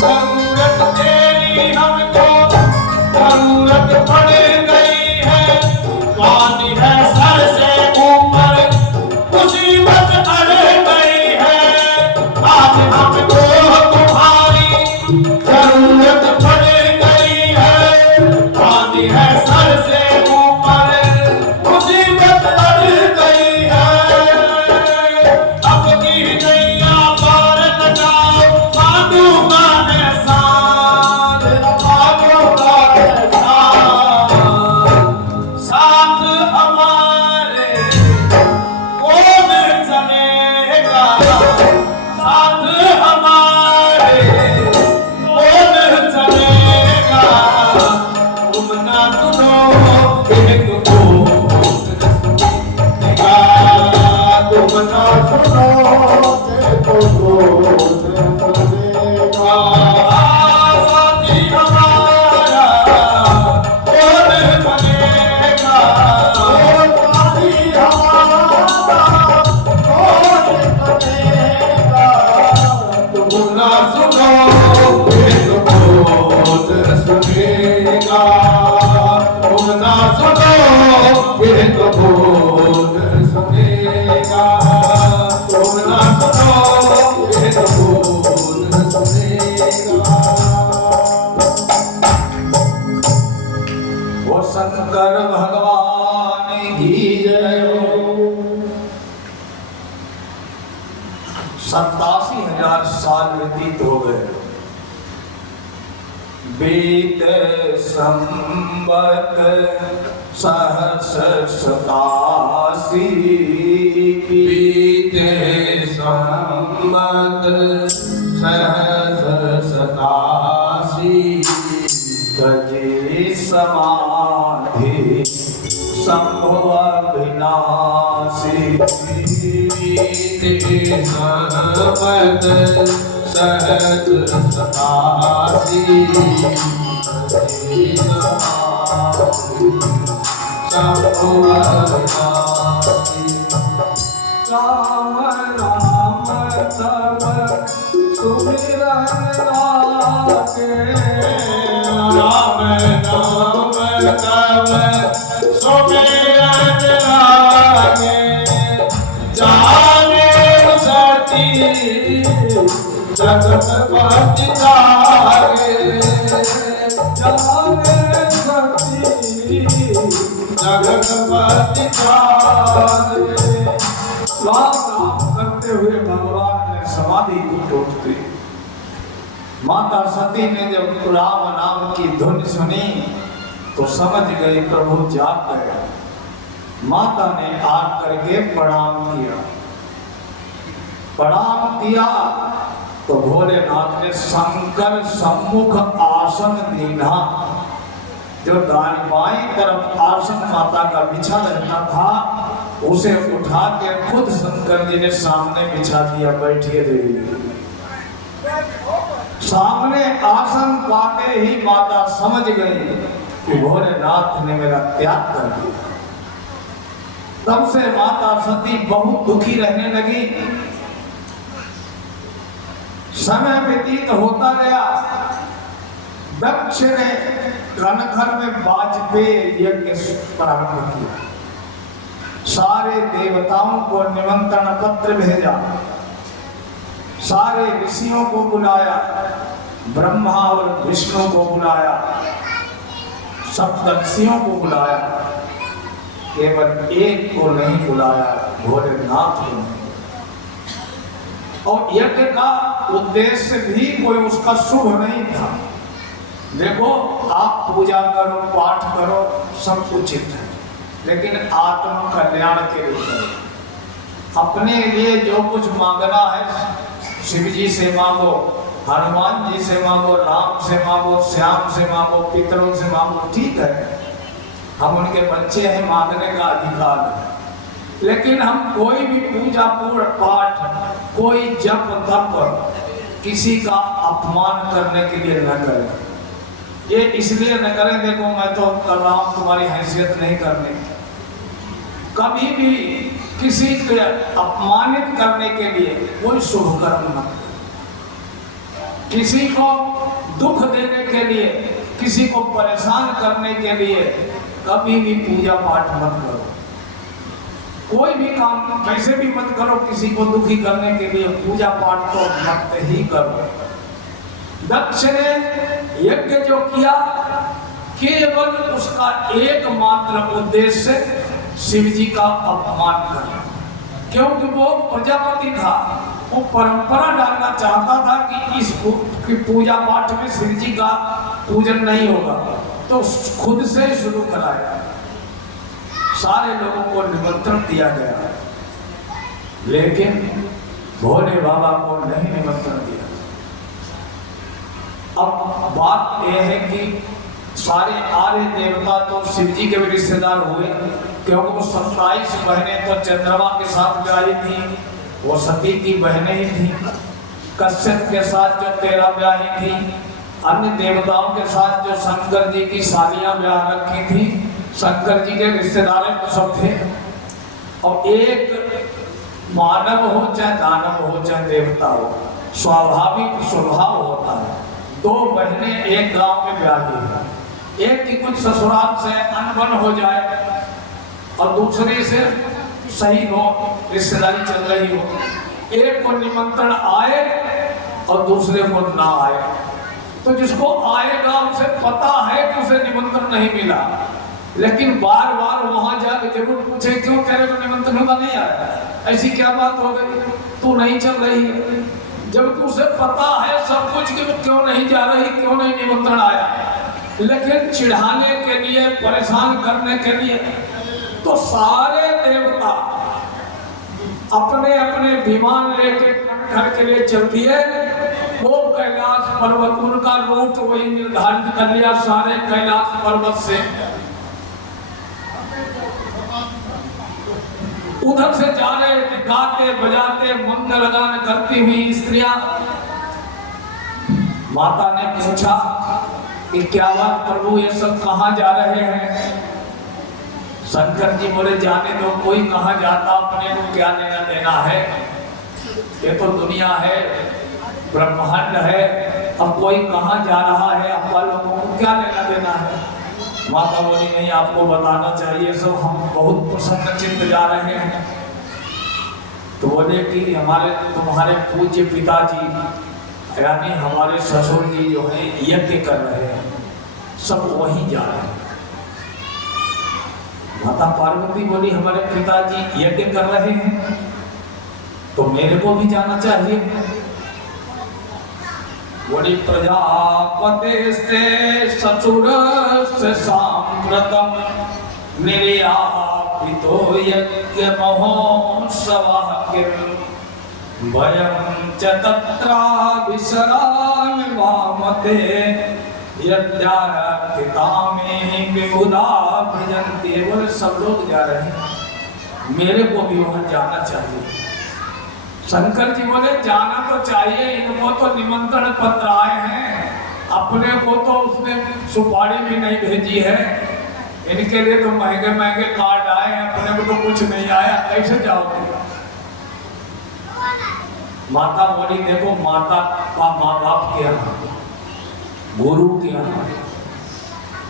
जरूरत तेरी हमको, जरूरत पड़ गई है, पानी है सर से ऊपर, मुसीबत अड़ गई है, आज हमको तुम्हारी जरूरत पड़ गई है, पानी है सर से ऊपर, मुसीबत अड़ गई है, अब की नैया पार न जाओ, मांगू का एहसान, मांगू का एहसान, साथ हमारे कौन चलेगा, साथ हमारे कौन चलेगा, तुम ना सुनो एक बोल सुनेगा, तुम ना सुनो एक बोल सुनेगा, साथी हमारा कौन बनेगा, साथी हमारा कौन बनेगा, तुम ना सुनो एक बोल सुनेगा, तुम ना सुनो एक बोल सुनेगा, तुम ना सुनो एक बोल सुनेगा। वो शंकर भगवान की जय हो। 87,000 साल व्यतीत हो गए। बीत संबत सहस 87, बीते संबत सहस 87, तजे समाधि संभव विनाशी, बीते संबत सहस 87, तजे समाधि संभव विनाशी। राम राम तब सुमिरन लागे, राम नाम तब सुमिरन लागे, जाने सती जगत जागे, जाने सती जगत जागे। राम नाम करते हुए भगवान ने समाधि को तोड़ दी। माता सती ने जब राम नाम की धुन सुनी तो समझ गई प्रभु जाग गए। माता ने आग करके प्रणाम किया। प्रणाम किया तो भोलेनाथ ने शंकर सम्मुख आसन दीना। जो दाएं बाएं तरफ आसन माता का बिछा रहता था उसे उठा के खुद शंकर जी ने सामने बिछा दिया। बैठिए देवी। सामने आसन पाते ही माता समझ गई कि भोलेनाथ ने मेरा त्याग कर दिया। तब से माता सती बहुत दुखी रहने लगी। समय व्यतीत होता गया। दक्ष ने रणघर में वाजपेयी यज्ञ प्रारंभ किया। सारे देवताओं को निमंत्रण पत्र भेजा। सारे ऋषियों को बुलाया। ब्रह्मा और विष्णु को बुलाया। सप्तर्षियों को बुलाया। केवल एक को नहीं बुलाया, भोलेनाथ को नहीं। और यज्ञ का उद्देश्य भी कोई उसका शुभ नहीं था। देखो, आप पूजा करो, पाठ करो, सब उचित है, लेकिन आत्म कल्याण के लिए करो। अपने लिए जो कुछ मांगना है शिव जी से मांगो, हनुमान जी से मांगो, राम से मांगो, श्याम से मांगो, पितरों से मांगो, ठीक है। हम उनके बच्चे हैं, मांगने का अधिकार है। लेकिन हम कोई भी पूजा पाठ, कोई जप तप किसी का अपमान करने के लिए न करें। ये इसलिए न करें, देखो मैं तो कर रहा हूं, तुम्हारी हैसियत नहीं करने। कभी भी किसी को अपमानित करने के लिए कोई शुभ कर्म मत करो। किसी को दुख देने के लिए, किसी को परेशान करने के लिए कभी भी पूजा पाठ मत करो। कोई भी काम कैसे भी मत करो, किसी को दुखी करने के लिए पूजा पाठ तो मत ही करो। दक्ष ने यज्ञ जो किया, केवल उसका एकमात्र उद्देश्य शिव जी का अपमान करना, क्योंकि वो प्रजापति था। वो परंपरा डालना चाहता था कि इस पूजा पाठ में शिव जी का पूजन नहीं होगा, तो खुद से शुरू कराया। सारे लोगों को निमंत्रण दिया गया, लेकिन भोले बाबा को नहीं निमंत्रण दिया। अब बात यह है कि सारे आर्य देवता तो शिव जी के भी रिश्तेदार हुए, क्योंकि वो 27 बहनें तो चंद्रमा के साथ ब्याही थी, वो सती की बहनें ही थी। कश्यप के साथ जो 13 ब्याही थी, अन्य देवताओं के साथ जो शंकर जी की सालियां ब्याह रखी थी, शंकर जी के रिश्तेदार सब थे। और एक मानव हो चाहे दानव हो चाहे देवता हो, स्वाभाविक स्वभाव होता है। 2 बहनें एक गांव में ब्याही है, एक की कुछ ससुराल से अनबन हो जाए और दूसरी से सही हो, रिश्तेदारी चल रही हो। एक को निमंत्रण आए और दूसरे को ना आए, तो जिसको आएगा उसे पता है कि उसे निमंत्रण नहीं मिला, लेकिन बार बार वहां जाकर जरूर पूछे, क्यों तेरे को निमंत्रण होगा नहीं आया, ऐसी क्या बात हो गई, तू नहीं चल रही है। जबकि उसे पता है सब कुछ कि वो क्यों नहीं जा रही, क्यों नहीं निमंत्रण आया, लेकिन चिढ़ाने के लिए, परेशान करने के लिए तो सारे देवता अपने अपने विमान लेके घर के लिए चल दिए। वो कैलाश पर्वत, उनका रूट वही निर्धारित कर लिया, सारे कैलाश पर्वत से उधर से जा रहे, गाते बजाते मंगलगान करती हुई स्त्रियां। माता ने पूछा कि क्या बात प्रभु, ये सब कहाँ जा रहे हैं? शंकर जी बोले, जाने दो, कोई कहाँ जाता, अपने को क्या लेना देना है, ये तो दुनिया है, ब्रह्मांड है, अब कोई कहाँ जा रहा है, आप लोगों को क्या लेना देना है। माता बोली, नहीं आपको बताना चाहिए, सब हम बहुत प्रसन्नचित्त जा रहे हैं। तो बोले कि तुम्हारे पूज्य पिताजी यानी हमारे ससुर जी जो है यज्ञ कर रहे हैं, सब वहीं जा रहे हैं। माता पार्वती बोली, हमारे पिताजी यज्ञ कर रहे हैं तो मेरे को भी जाना चाहिए। बोली, प्रजापतेस्ते ससुरस्य साम्प्रतम् निर्यापितो यज्ञ महोत्सवः किम् वयं च तत्रा विसरामि वामते यद्यार्थितामेहि विबुधा भजन्ति। बोले, सब लोग जा रहे हैं, मेरे को भी वहां जाना चाहिए। शंकर जी बोले, जाना तो चाहिए, इनको तो निमंत्रण पत्र आए हैं, अपने को तो उसने सुपारी भी नहीं भेजी है, इनके लिए तो महंगे महंगे कार्ड आए हैं, अपने को तो कुछ नहीं आया, कैसे जाओगे? माता बोली, देखो माता का माँ बाप के यहाँ, गुरु के यहाँ,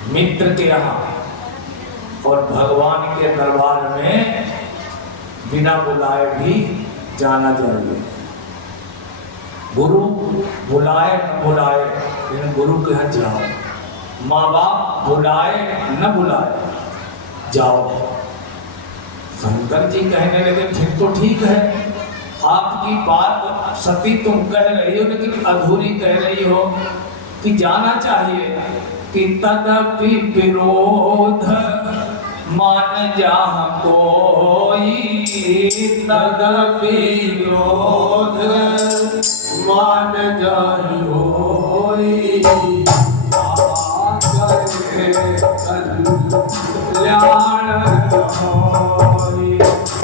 मित्र के यहाँ और भगवान के दरबार में बिना बुलाए भी जाना चाहिए। गुरु बुलाए न बुलाए, लेकिन गुरु के यहाँ जाओ। माँ बाप बुलाए न बुलाए, जाओ। शंकर जी कहने लगे, फिर तो ठीक है, आपकी बात सती तुम कह रही हो, लेकिन अधूरी कह रही हो कि जाना चाहिए। कि तदपि विरोध मान जा कोई, तदपि विरोध मान जा कोई, कल्याण होई।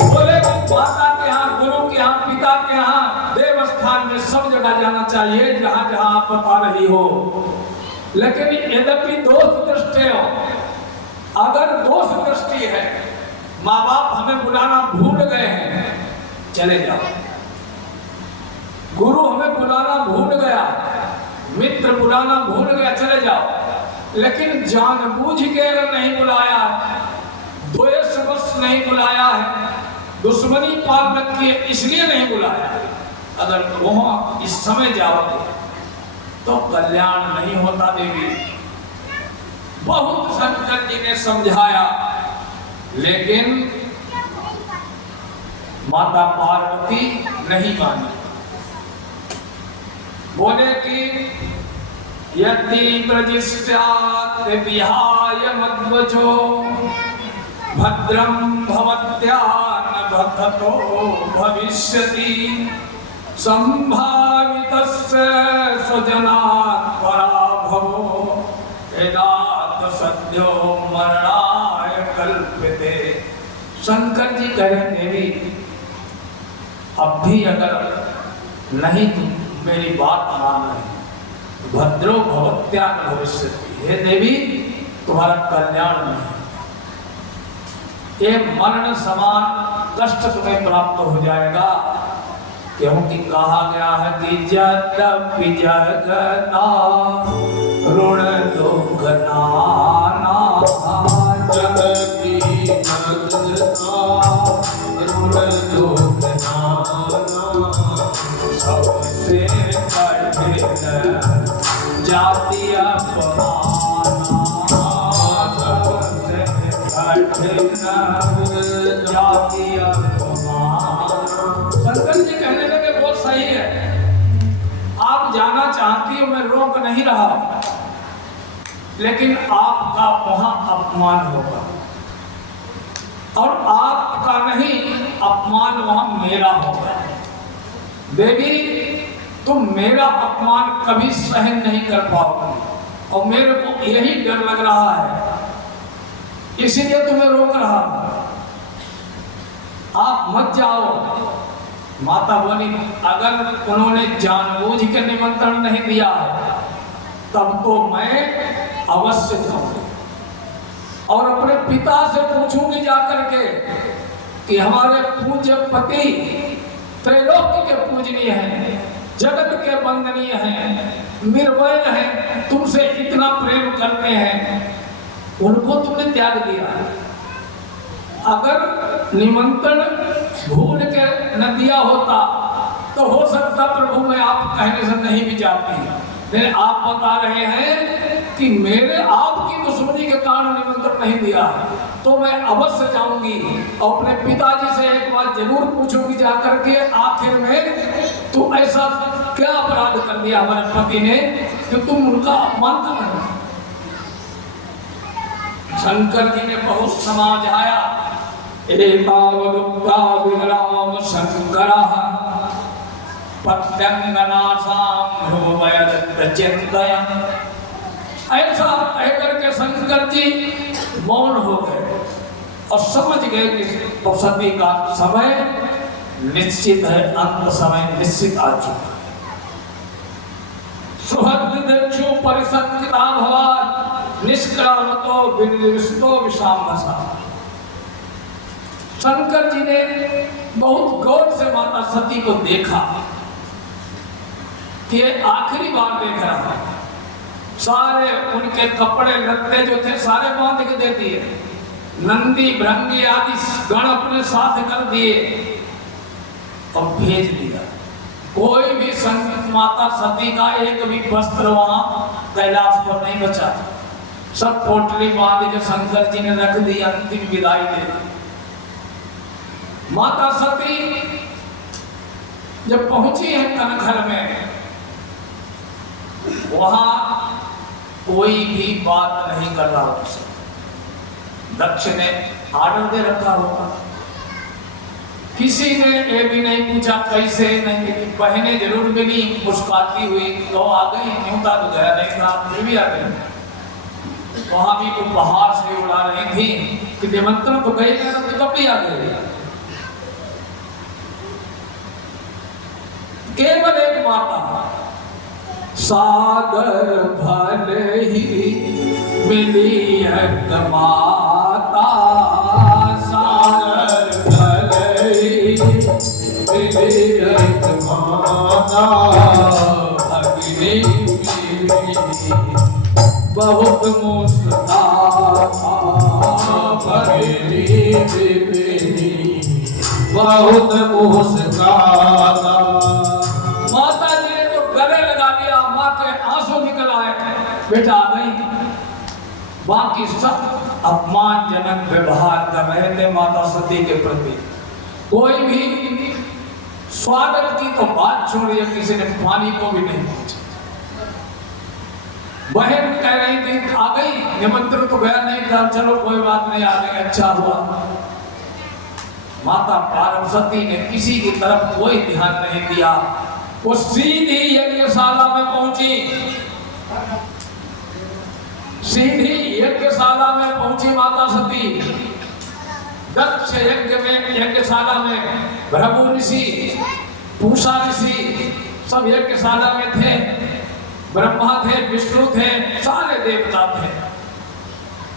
बोले कि माता के यहाँ, गुरु के यहाँ, पिता के यहाँ, देवस्थान में सब जगह जाना चाहिए जहाँ जहाँ आप बता रही हो। लेकिन यद्यपि दोष दृष्टि हो, अगर दोष दृष्टि है, माँ बाप हमें बुलाना भूल गए हैं, चले जाओ। गुरु हमें बुलाना भूल गया, मित्र बुलाना भूल गया, चले जाओ। लेकिन जानबूझ के अगर नहीं बुलाया, द्वेषवश नहीं बुलाया है, दुश्मनी पाल रखी है इसलिए नहीं बुलाया, अगर वहां इस समय जाओगे तो कल्याण नहीं होता देवी। बहुत शंकर जी ने समझाया, लेकिन माता पार्वती नहीं मानी। बोले कि यदि प्रजिष्ठात् विहाय मध्वजो भद्रं भवत्या न भक्तो भविष्यति संभावितस्य स्वजनात् पराभवो वेदात् सद्यो मरणाय कल्प्यते। शंकर जी कह रहे देवी, अब भी अगर नहीं तुम मेरी बात मान रहे, भद्रो भवत्या न भविष्यति, हे देवी तुम्हारा कल्याण नहीं, ये मरण समान कष्ट तुम्हें प्राप्त हो जाएगा। क्योंकि कहा गया है कि यद्यपि जगता ऋण दुख नाना, यद्यपि जगता ऋण दुख नाना, सबसे कठिन जाति अपमाना, सबसे कठिन जाति अपमाना। शंकर जी कहने लगे बहुत सही है, आप जाना चाहती हो, मैं रोक नहीं रहा, लेकिन आपका वहां अपमान होगा, और आपका नहीं अपमान वहां मेरा होगा। देवी तुम मेरा अपमान कभी सहन नहीं कर पाओगे, और मेरे को यही डर लग रहा है, इसीलिए तुम्हें रोक रहा हूं, आप मत जाओ। माता बोली, अगर उन्होंने जानबूझ के निमंत्रण नहीं दिया तब तो मैं अवश्य जाऊंगी, और अपने पिता से पूछूंगी जाकर के कि हमारे पूज्य पति त्रैलोक्य के पूजनीय हैं, जगत के वंदनीय हैं, निर्भय हैं, तुमसे इतना प्रेम करते हैं, उनको तुमने त्याग दिया। अगर निमंत्रण भूल के न दिया होता तो हो सकता प्रभु मैं आप कहने से नहीं भी जाती, लेकिन आप बता रहे हैं कि मेरे आपकी दुश्मनी के कारण निमंत्रण नहीं दिया, तो मैं अवश्य जाऊंगी, और अपने पिताजी से एक बार जरूर पूछूंगी जाकर के, आखिर में तू ऐसा क्या अपराध कर दिया हमारे पति ने कि तुम उनका अपमान कर रहे हो। शंकर जी ने बहुत समझाया, एतावदुक्ता विराम शंकरः पत्यंगनासां ध्रुवयदचिन्तयन्। ऐसा कहकर के शंकर जी मौन हो गए और समझ गए कि सती का समय निश्चित है, अंत समय निश्चित आ चुका। सुहृदक्षु परिसंकिता भवान् निष्क्रामतो विनिविष्टो विषामसा। शंकर जी ने बहुत गौर से माता सती को देखा कि आखिरी बार देख रहा है, सारे उनके कपड़े लत्ते जो थे सारे बांध के दे दिए, नंदी भृंगी आदि गण अपने साथ कर दिए और भेज दिया। कोई भी माता सती का एक भी वस्त्र वहां कैलाश पर नहीं बचा, सब पोटली बांध के शंकर जी ने रख दी, अंतिम विदाई दे दी। माता सती जब पहुंची है कनखल में, वहां कोई भी बात नहीं कर रहा उससे। दक्ष ने आर्डर दे रखा होगा, किसी ने ये भी नहीं पूछा कैसे नहीं मिली। बहनें जरूर मिली मुस्कुराती हुई, तो आ गई, न्योता तो गया नहीं था, फिर भी आ गई। वहां भी तो बाहर से उड़ा रही थी कि निमंत्रण तो गए थे, तो कब भी आ गए। केवल एक माता सादर भले ही मिली एक माता, सादर भले ही मिली एक माता, भगिनी बहुत मुस्कुराता, भगिनी बहुत मुस्कुराता। माता जी ने तो गले लगा दिया, माँ के आंसू निकल आए, बेटा आ गई। बाकी सब अपमानजनक व्यवहार कर रहे थे माता सती के प्रति। कोई भी स्वागत की तो बात छोड़िए, किसी ने पानी को भी नहीं पहुंचा। बहन कह रही थी आ गई, निमंत्रण तो गया नहीं था, चलो कोई बात नहीं, आ गई, अच्छा हुआ। माता पार्वती ने किसी की तरफ कोई ध्यान नहीं दिया, वो सीधी यज्ञशाला में पहुंची, सीधी यज्ञशाला में पहुंची माता सती। दक्ष यज्ञशाला में भृगु ऋषि, पूषा ऋषि सब यज्ञशाला में थे। ब्रह्मा थे, विष्णु थे, सारे देवता थे।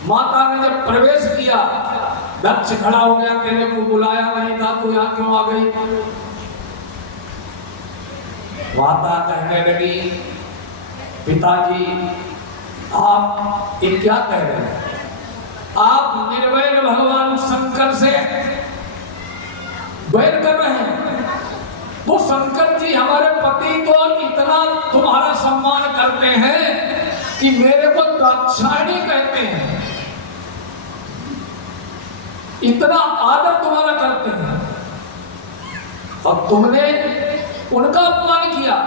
माता ने जब प्रवेश किया, दक्ष खड़ा हो गया, तेरे को बुलाया नहीं था, तू यहाँ क्यों आ गई? माता कहने लगी, पिताजी आप ये क्या कह रहे हैं? आप निर्वैर भगवान शंकर से वैर कर रहे हैं। वो शंकर जी हमारे पति तो इतना तुम्हारा सम्मान करते हैं कि मेरे को दाक्षायणी कहते हैं, इतना आदर तुम्हारा करते हैं, और तुमने उनका अपमान किया।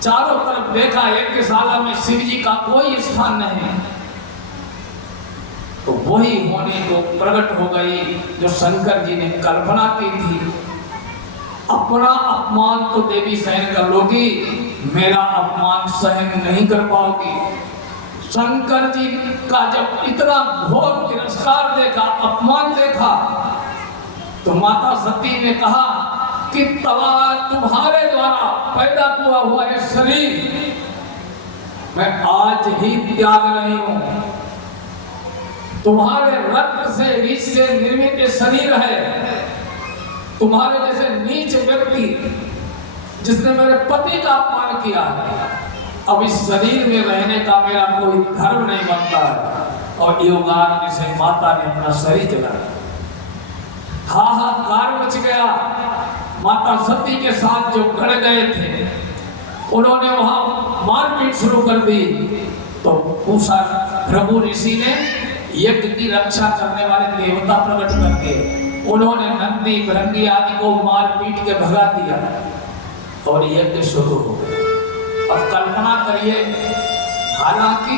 चारों तरफ देखा, यज्ञशाला में शिव जी का कोई स्थान नहीं, तो वही होने को प्रकट हो गई जो शंकर जी ने कल्पना की थी। अपना अपमान तो देवी सहन कर लोगी, मेरा अपमान सहन नहीं कर पाओगी। शंकर जी का जब इतना घोर तिरस्कार देखा, अपमान देखा, तो माता सती ने कहा कि तुम्हारे द्वारा पैदा हुआ ये शरीर मैं आज ही त्याग रही हूं। तुम्हारे रक्त से रीछ से निर्मित ये शरीर है। तुम्हारे जैसे नीच व्यक्ति जिसने मेरे पति का अपमान किया है, अब इस शरीर में रहने का मेरा कोई धर्म नहीं बनता है। और योगाग्नि से माता ने अपना शरीर जलाया। हाहाकार मच गया। माता सती के साथ जो गड़ गए थे, उन्होंने वहां मारपीट शुरू कर दी। तो पूषा भृगु ऋषि ने यज्ञ की रक्षा करने वाले देवता प्रकट कर दिए। उन्होंने नंदी भृंगी आदि को मार पीट के भगा दिया और यज्ञ शुरू हो गया। अब कल्पना करिए, हालांकि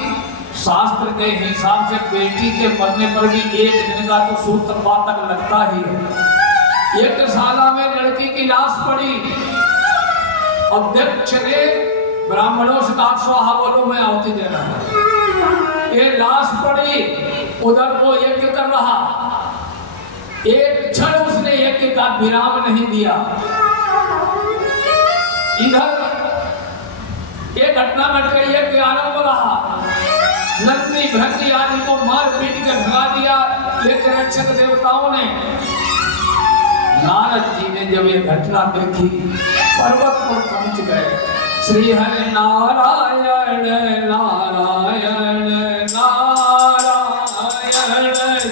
शास्त्र के हिसाब से बेटी के मरने पर भी 1 दिन का तो सूत्रपातक लगता ही है। यज्ञशाला में लड़की की लाश पड़ी, अध्यक्ष ने ब्राह्मणों से कहा स्वाहा बोलो, मैं आहुति देना है। ये लाश पड़ी, उधर वो यज्ञ कर रहा, एक क्षण उसने यज्ञ का विराम नहीं दिया। इधर एक घटना घट गई, यज्ञ आरंभ रहा, नंदी भृंगी आदि को मार पीट कर भगा दिया यज्ञ रक्षक देवताओं ने। नारद जी ने जब ये घटना देखी, पर्वत पर पहुंच गए। श्री हरि नारायण नारायण नारायण,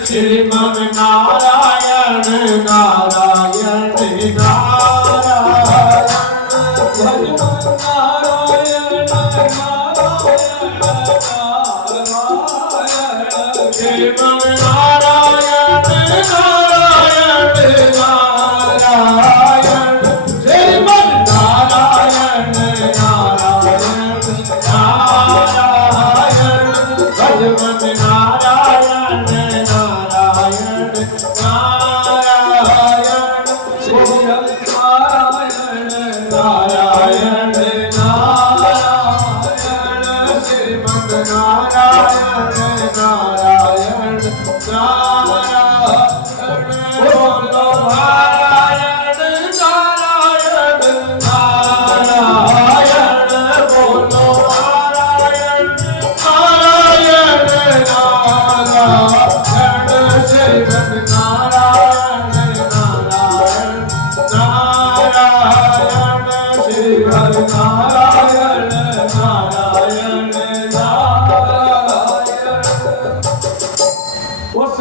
श्रीमन नारायण नारायण नारायण, भगवान नारायण नारायण, श्रीमन नारायण नारायण नारायण, श्रीमन नारायण नारायण नारायण, भगवन् नारायण नारायण नारायण, श्री नारायण नारायण नारायण, श्रीमन् नारायण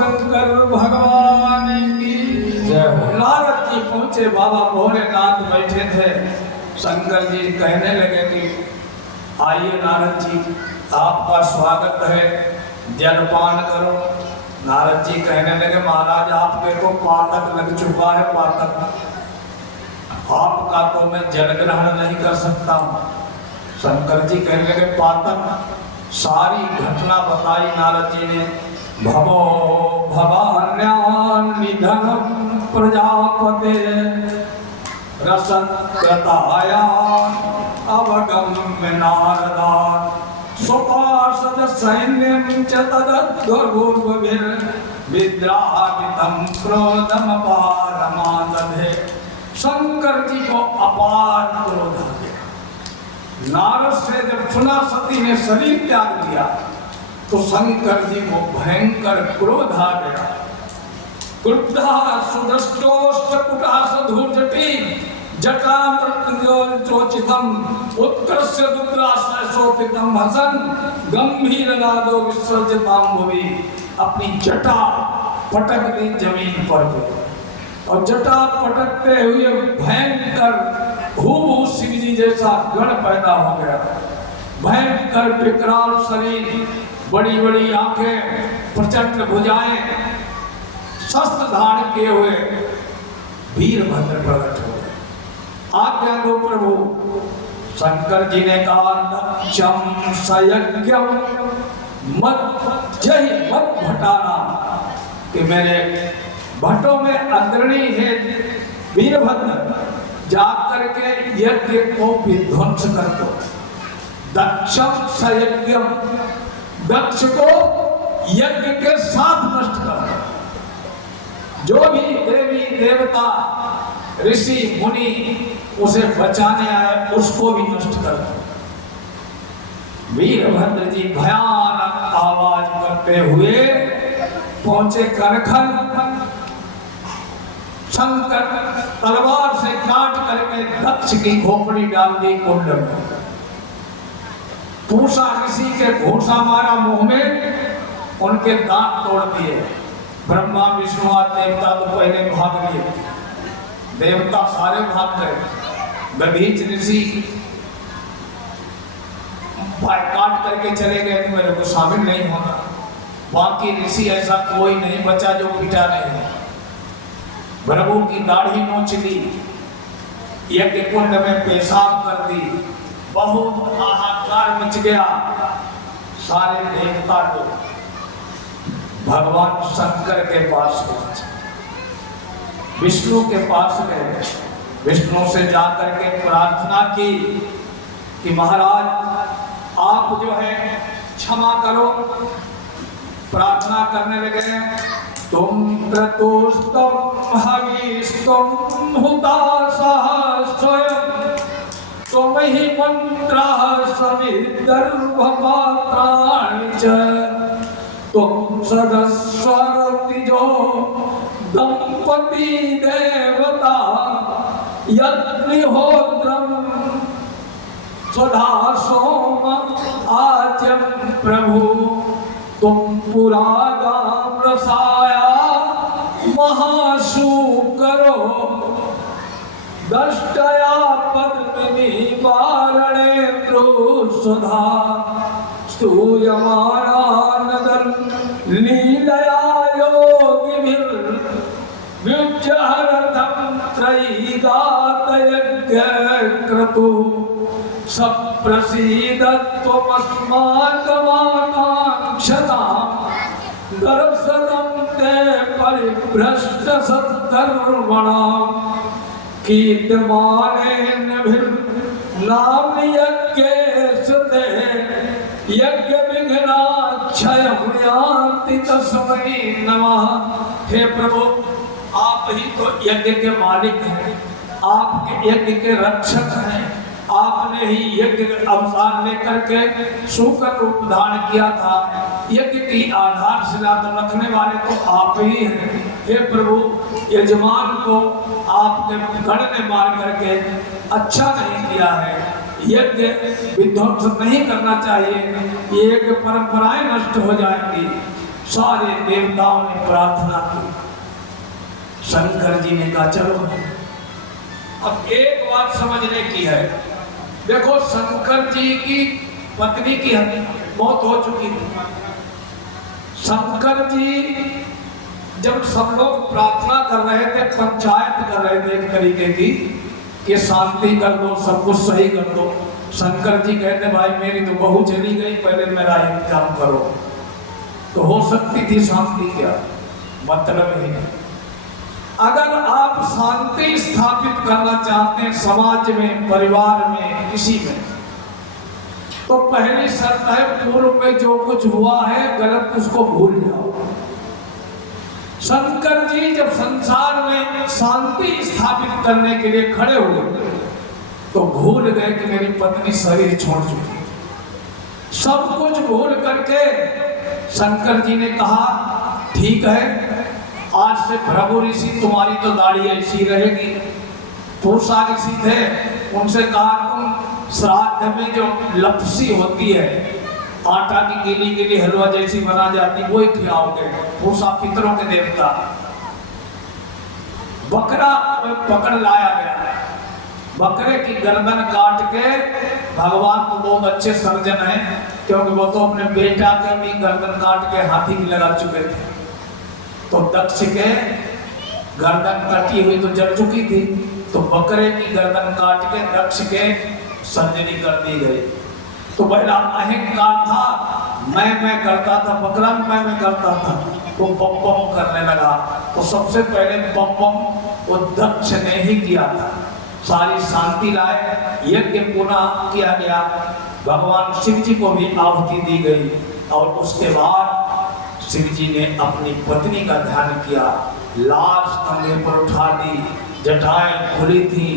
शंकर भगवान की जय हो। नारद जी पहुंचे, बाबा भोलेनाथ बैठे थे। शंकर जी कहने लगे कि आइए नारद जी, आपका स्वागत है, जलपान करो। नारद जी कहने लगे महाराज आपके को पातक लग चुका है, पातक आपका तो मैं जल ग्रहण नहीं कर सकता हूँ। शंकर जी कहने लगे पातक, सारी घटना बताई नारद जी ने। भवो भवान्यान् निधनं प्रजापते रसकृतायान् अवगम्य नारदान् स्वपार्षद सैन्यं च तदद्गर्भोर्विद्राहितं क्रोधमपारमादधे। शंकर जी को अपार क्रोध आ गया। नारद से जब सुना सती ने शरीर त्याग दिया तो शंकर जी को भयंकर क्रोध आ गया। क्रुद्धा सुदष्टोष्टकुटासधूर्जटी जटामृतोचितम उत्कृष्य रुद्राश्रय शोभितम हसन गंभीरनादो विसर्जिताम भुवि। अपनी जटा पटक दी जमीन पर और जटा पटकते हुए भयंकर हूबहू शिव जी जैसा गण पैदा हो गया। भयंकर विकराल शरीर, बड़ी बड़ी आंखें, प्रचंड भुजाएं, शस्त्र धारण किए हुए वीरभद्र प्रकट हो गए। आज्ञा दो प्रभु। शंकर जी ने कहा दक्षम सयज्ञम मत जहि मत भटाना, कि मेरे भट्टों में अग्रणी है वीरभद्र, जाकर के यज्ञ को विध्वंस कर दो। दक्षम सयज्ञम, दक्ष को यज्ञ के साथ नष्ट कर दो। जो भी देवी देवता ऋषि मुनि उसे बचाने आए उसको भी नष्ट कर दो। वीरभद्र जी भयानक आवाज करते हुए पहुंचे करखल। शंकर तलवार से काट करके दक्ष की खोपड़ी डाल दी कुंड में। पूषा ऋषि के घूसा मारा मुंह में, उनके दांत तोड़ दिए। ब्रह्मा विष्णु आदि देवता तो पहले भाग लिए, देवता सारे भाग गए। दधीच ऋषि काट करके चले गए कि मेरे को शामिल नहीं होना। बाकी ऋषि ऐसा कोई नहीं बचा जो पिटा नहीं। प्रभु की दाढ़ी नोच ली, यज्ञ कुंड में पेशाब कर दी, बहुत हाहाकार मच गया। सारे देवता लोग भगवान शंकर के पास पहुंचे, विष्णु के पास गए। विष्णु से जाकर के प्रार्थना की कि महाराज आप जो है क्षमा करो। प्रार्थना करने लगे, तुम त्रतुस्तम हविस्तम हुतासः स्वयं तुम ही मंत्रः सवितर्वपात्राणि च तुम सदस्वरतिजो दंपति देवता यज्ञहोत्रम स्वधा सोम आचम प्रभु तुम पुरागाम रसाया महाशूकरो दष्टया पद्मिनी वारणेन्द्रो सुधा स्तूयमानानदं लीलया योगिभिर्विजहरथं त्रयीगातयज्ञक्रतु सप्रसीदत्वमस्माकमाकाङ्क्षतां दर्शनं ते परिभ्रष्टसद्धर्मणां कीर्तमानेन यज्ञेषु ते यज्ञविघ्नाक्षयं यान्ति तस्मै नमः। हे प्रभु, आप ही तो यज्ञ के मालिक हैं, आपके यज्ञ के रक्षक हैं। आपने ही यज्ञ अवतार लेकर के शूकर रूप धारण किया था। यज्ञ की आधारशिला तो रखने वाले तो आप ही हैं। हे प्रभु, यजमान को आपने गण ने मार करके अच्छा नहीं किया है। यज्ञ विध्वंस नहीं करना चाहिए, ये यज्ञ परंपराएं नष्ट हो जाएंगी। सारे देवताओं ने प्रार्थना की। शंकर जी ने कहा चलो। अब एक बात समझने की है, देखो शंकर जी की पत्नी की मौत हो चुकी थी। शंकर जी जब सब लोग प्रार्थना कर रहे थे, पंचायत कर रहे थे एक तरीके की कि शांति कर दो, सब कुछ सही कर दो, शंकर जी कहते भाई मेरी तो बहू चली गई, पहले मेरा इंतजाम करो। तो हो सकती थी शांति, क्या मतलब ही नहीं। अगर आप शांति स्थापित करना चाहते हैं समाज में, परिवार में, किसी में, तो पहली शर्त है पूर्व में जो कुछ हुआ है गलत उसको भूल जाओ। शंकर जी जब संसार में शांति स्थापित करने के लिए खड़े हुए तो भूल गए कि मेरी पत्नी शरीर छोड़ चुकी है। सब कुछ भूल करके शंकर जी ने कहा ठीक है, आज से भृगु ऋषि तुम्हारी तो दाढ़ी ऐसी रहेगी। पूषा ऋषि थे, उनसे कहा तुम श्राद्ध में जो लपसी होती है, आटा की गीली गीली हलवा जैसी बना जाती, वही खिलाओगे। पूषा पितरों के देवता। बकरा पकड़ लाया गया, बकरे की गर्दन काट के, भगवान तो बहुत अच्छे सर्जन हैं, क्योंकि वो तो अपने बेटा के भी गर्दन काट के हाथी की लगा चुके थे। तो दक्ष के गर्दन कटी हुई तो जल चुकी थी, तो बकरे की गर्दन काट के दक्ष के सर्जरी कर दी गई। तो पहला अहंकार था, मैं करता था, बकरा मैं करता था, तो बम बम करने लगा। तो सबसे पहले बम बम वो दक्ष ने ही किया था। सारी शांति लाए, यज्ञ पुनः किया गया, भगवान शिव जी को भी आहुति दी गई। और उसके बाद शिव जी ने अपनी पत्नी का ध्यान किया, लाश कंधे पर उठा दी, जटाएं खुली थी,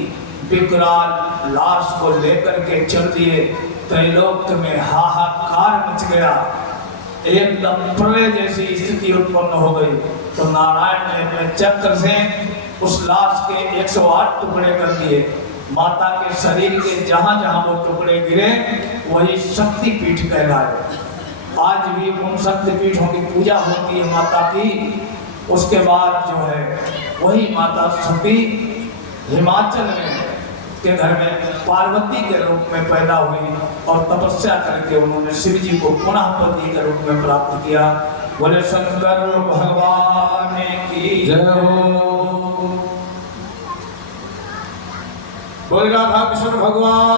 विकराल लाश को लेकर के चल दिए। त्रैलोक में हाहाकार मच गया, एकदम प्रलय जैसी स्थिति उत्पन्न हो गई। तो नारायण ने अपने चक्र से उस लाश के 108 टुकड़े कर दिए। माता के शरीर के जहां जहां वो टुकड़े गिरे वही शक्तिपीठ कहलाए। आज भी उन शक्तिपीठों की पूजा होती है माता की। उसके बाद जो है वही माता सती हिमाचल में के घर में पार्वती के रूप में पैदा हुई और तपस्या करके उन्होंने शिव जी को पुनः पति के रूप में प्राप्त किया। बोले शंकर भगवान की जय हो। बोले राधा कृष्ण भगवान।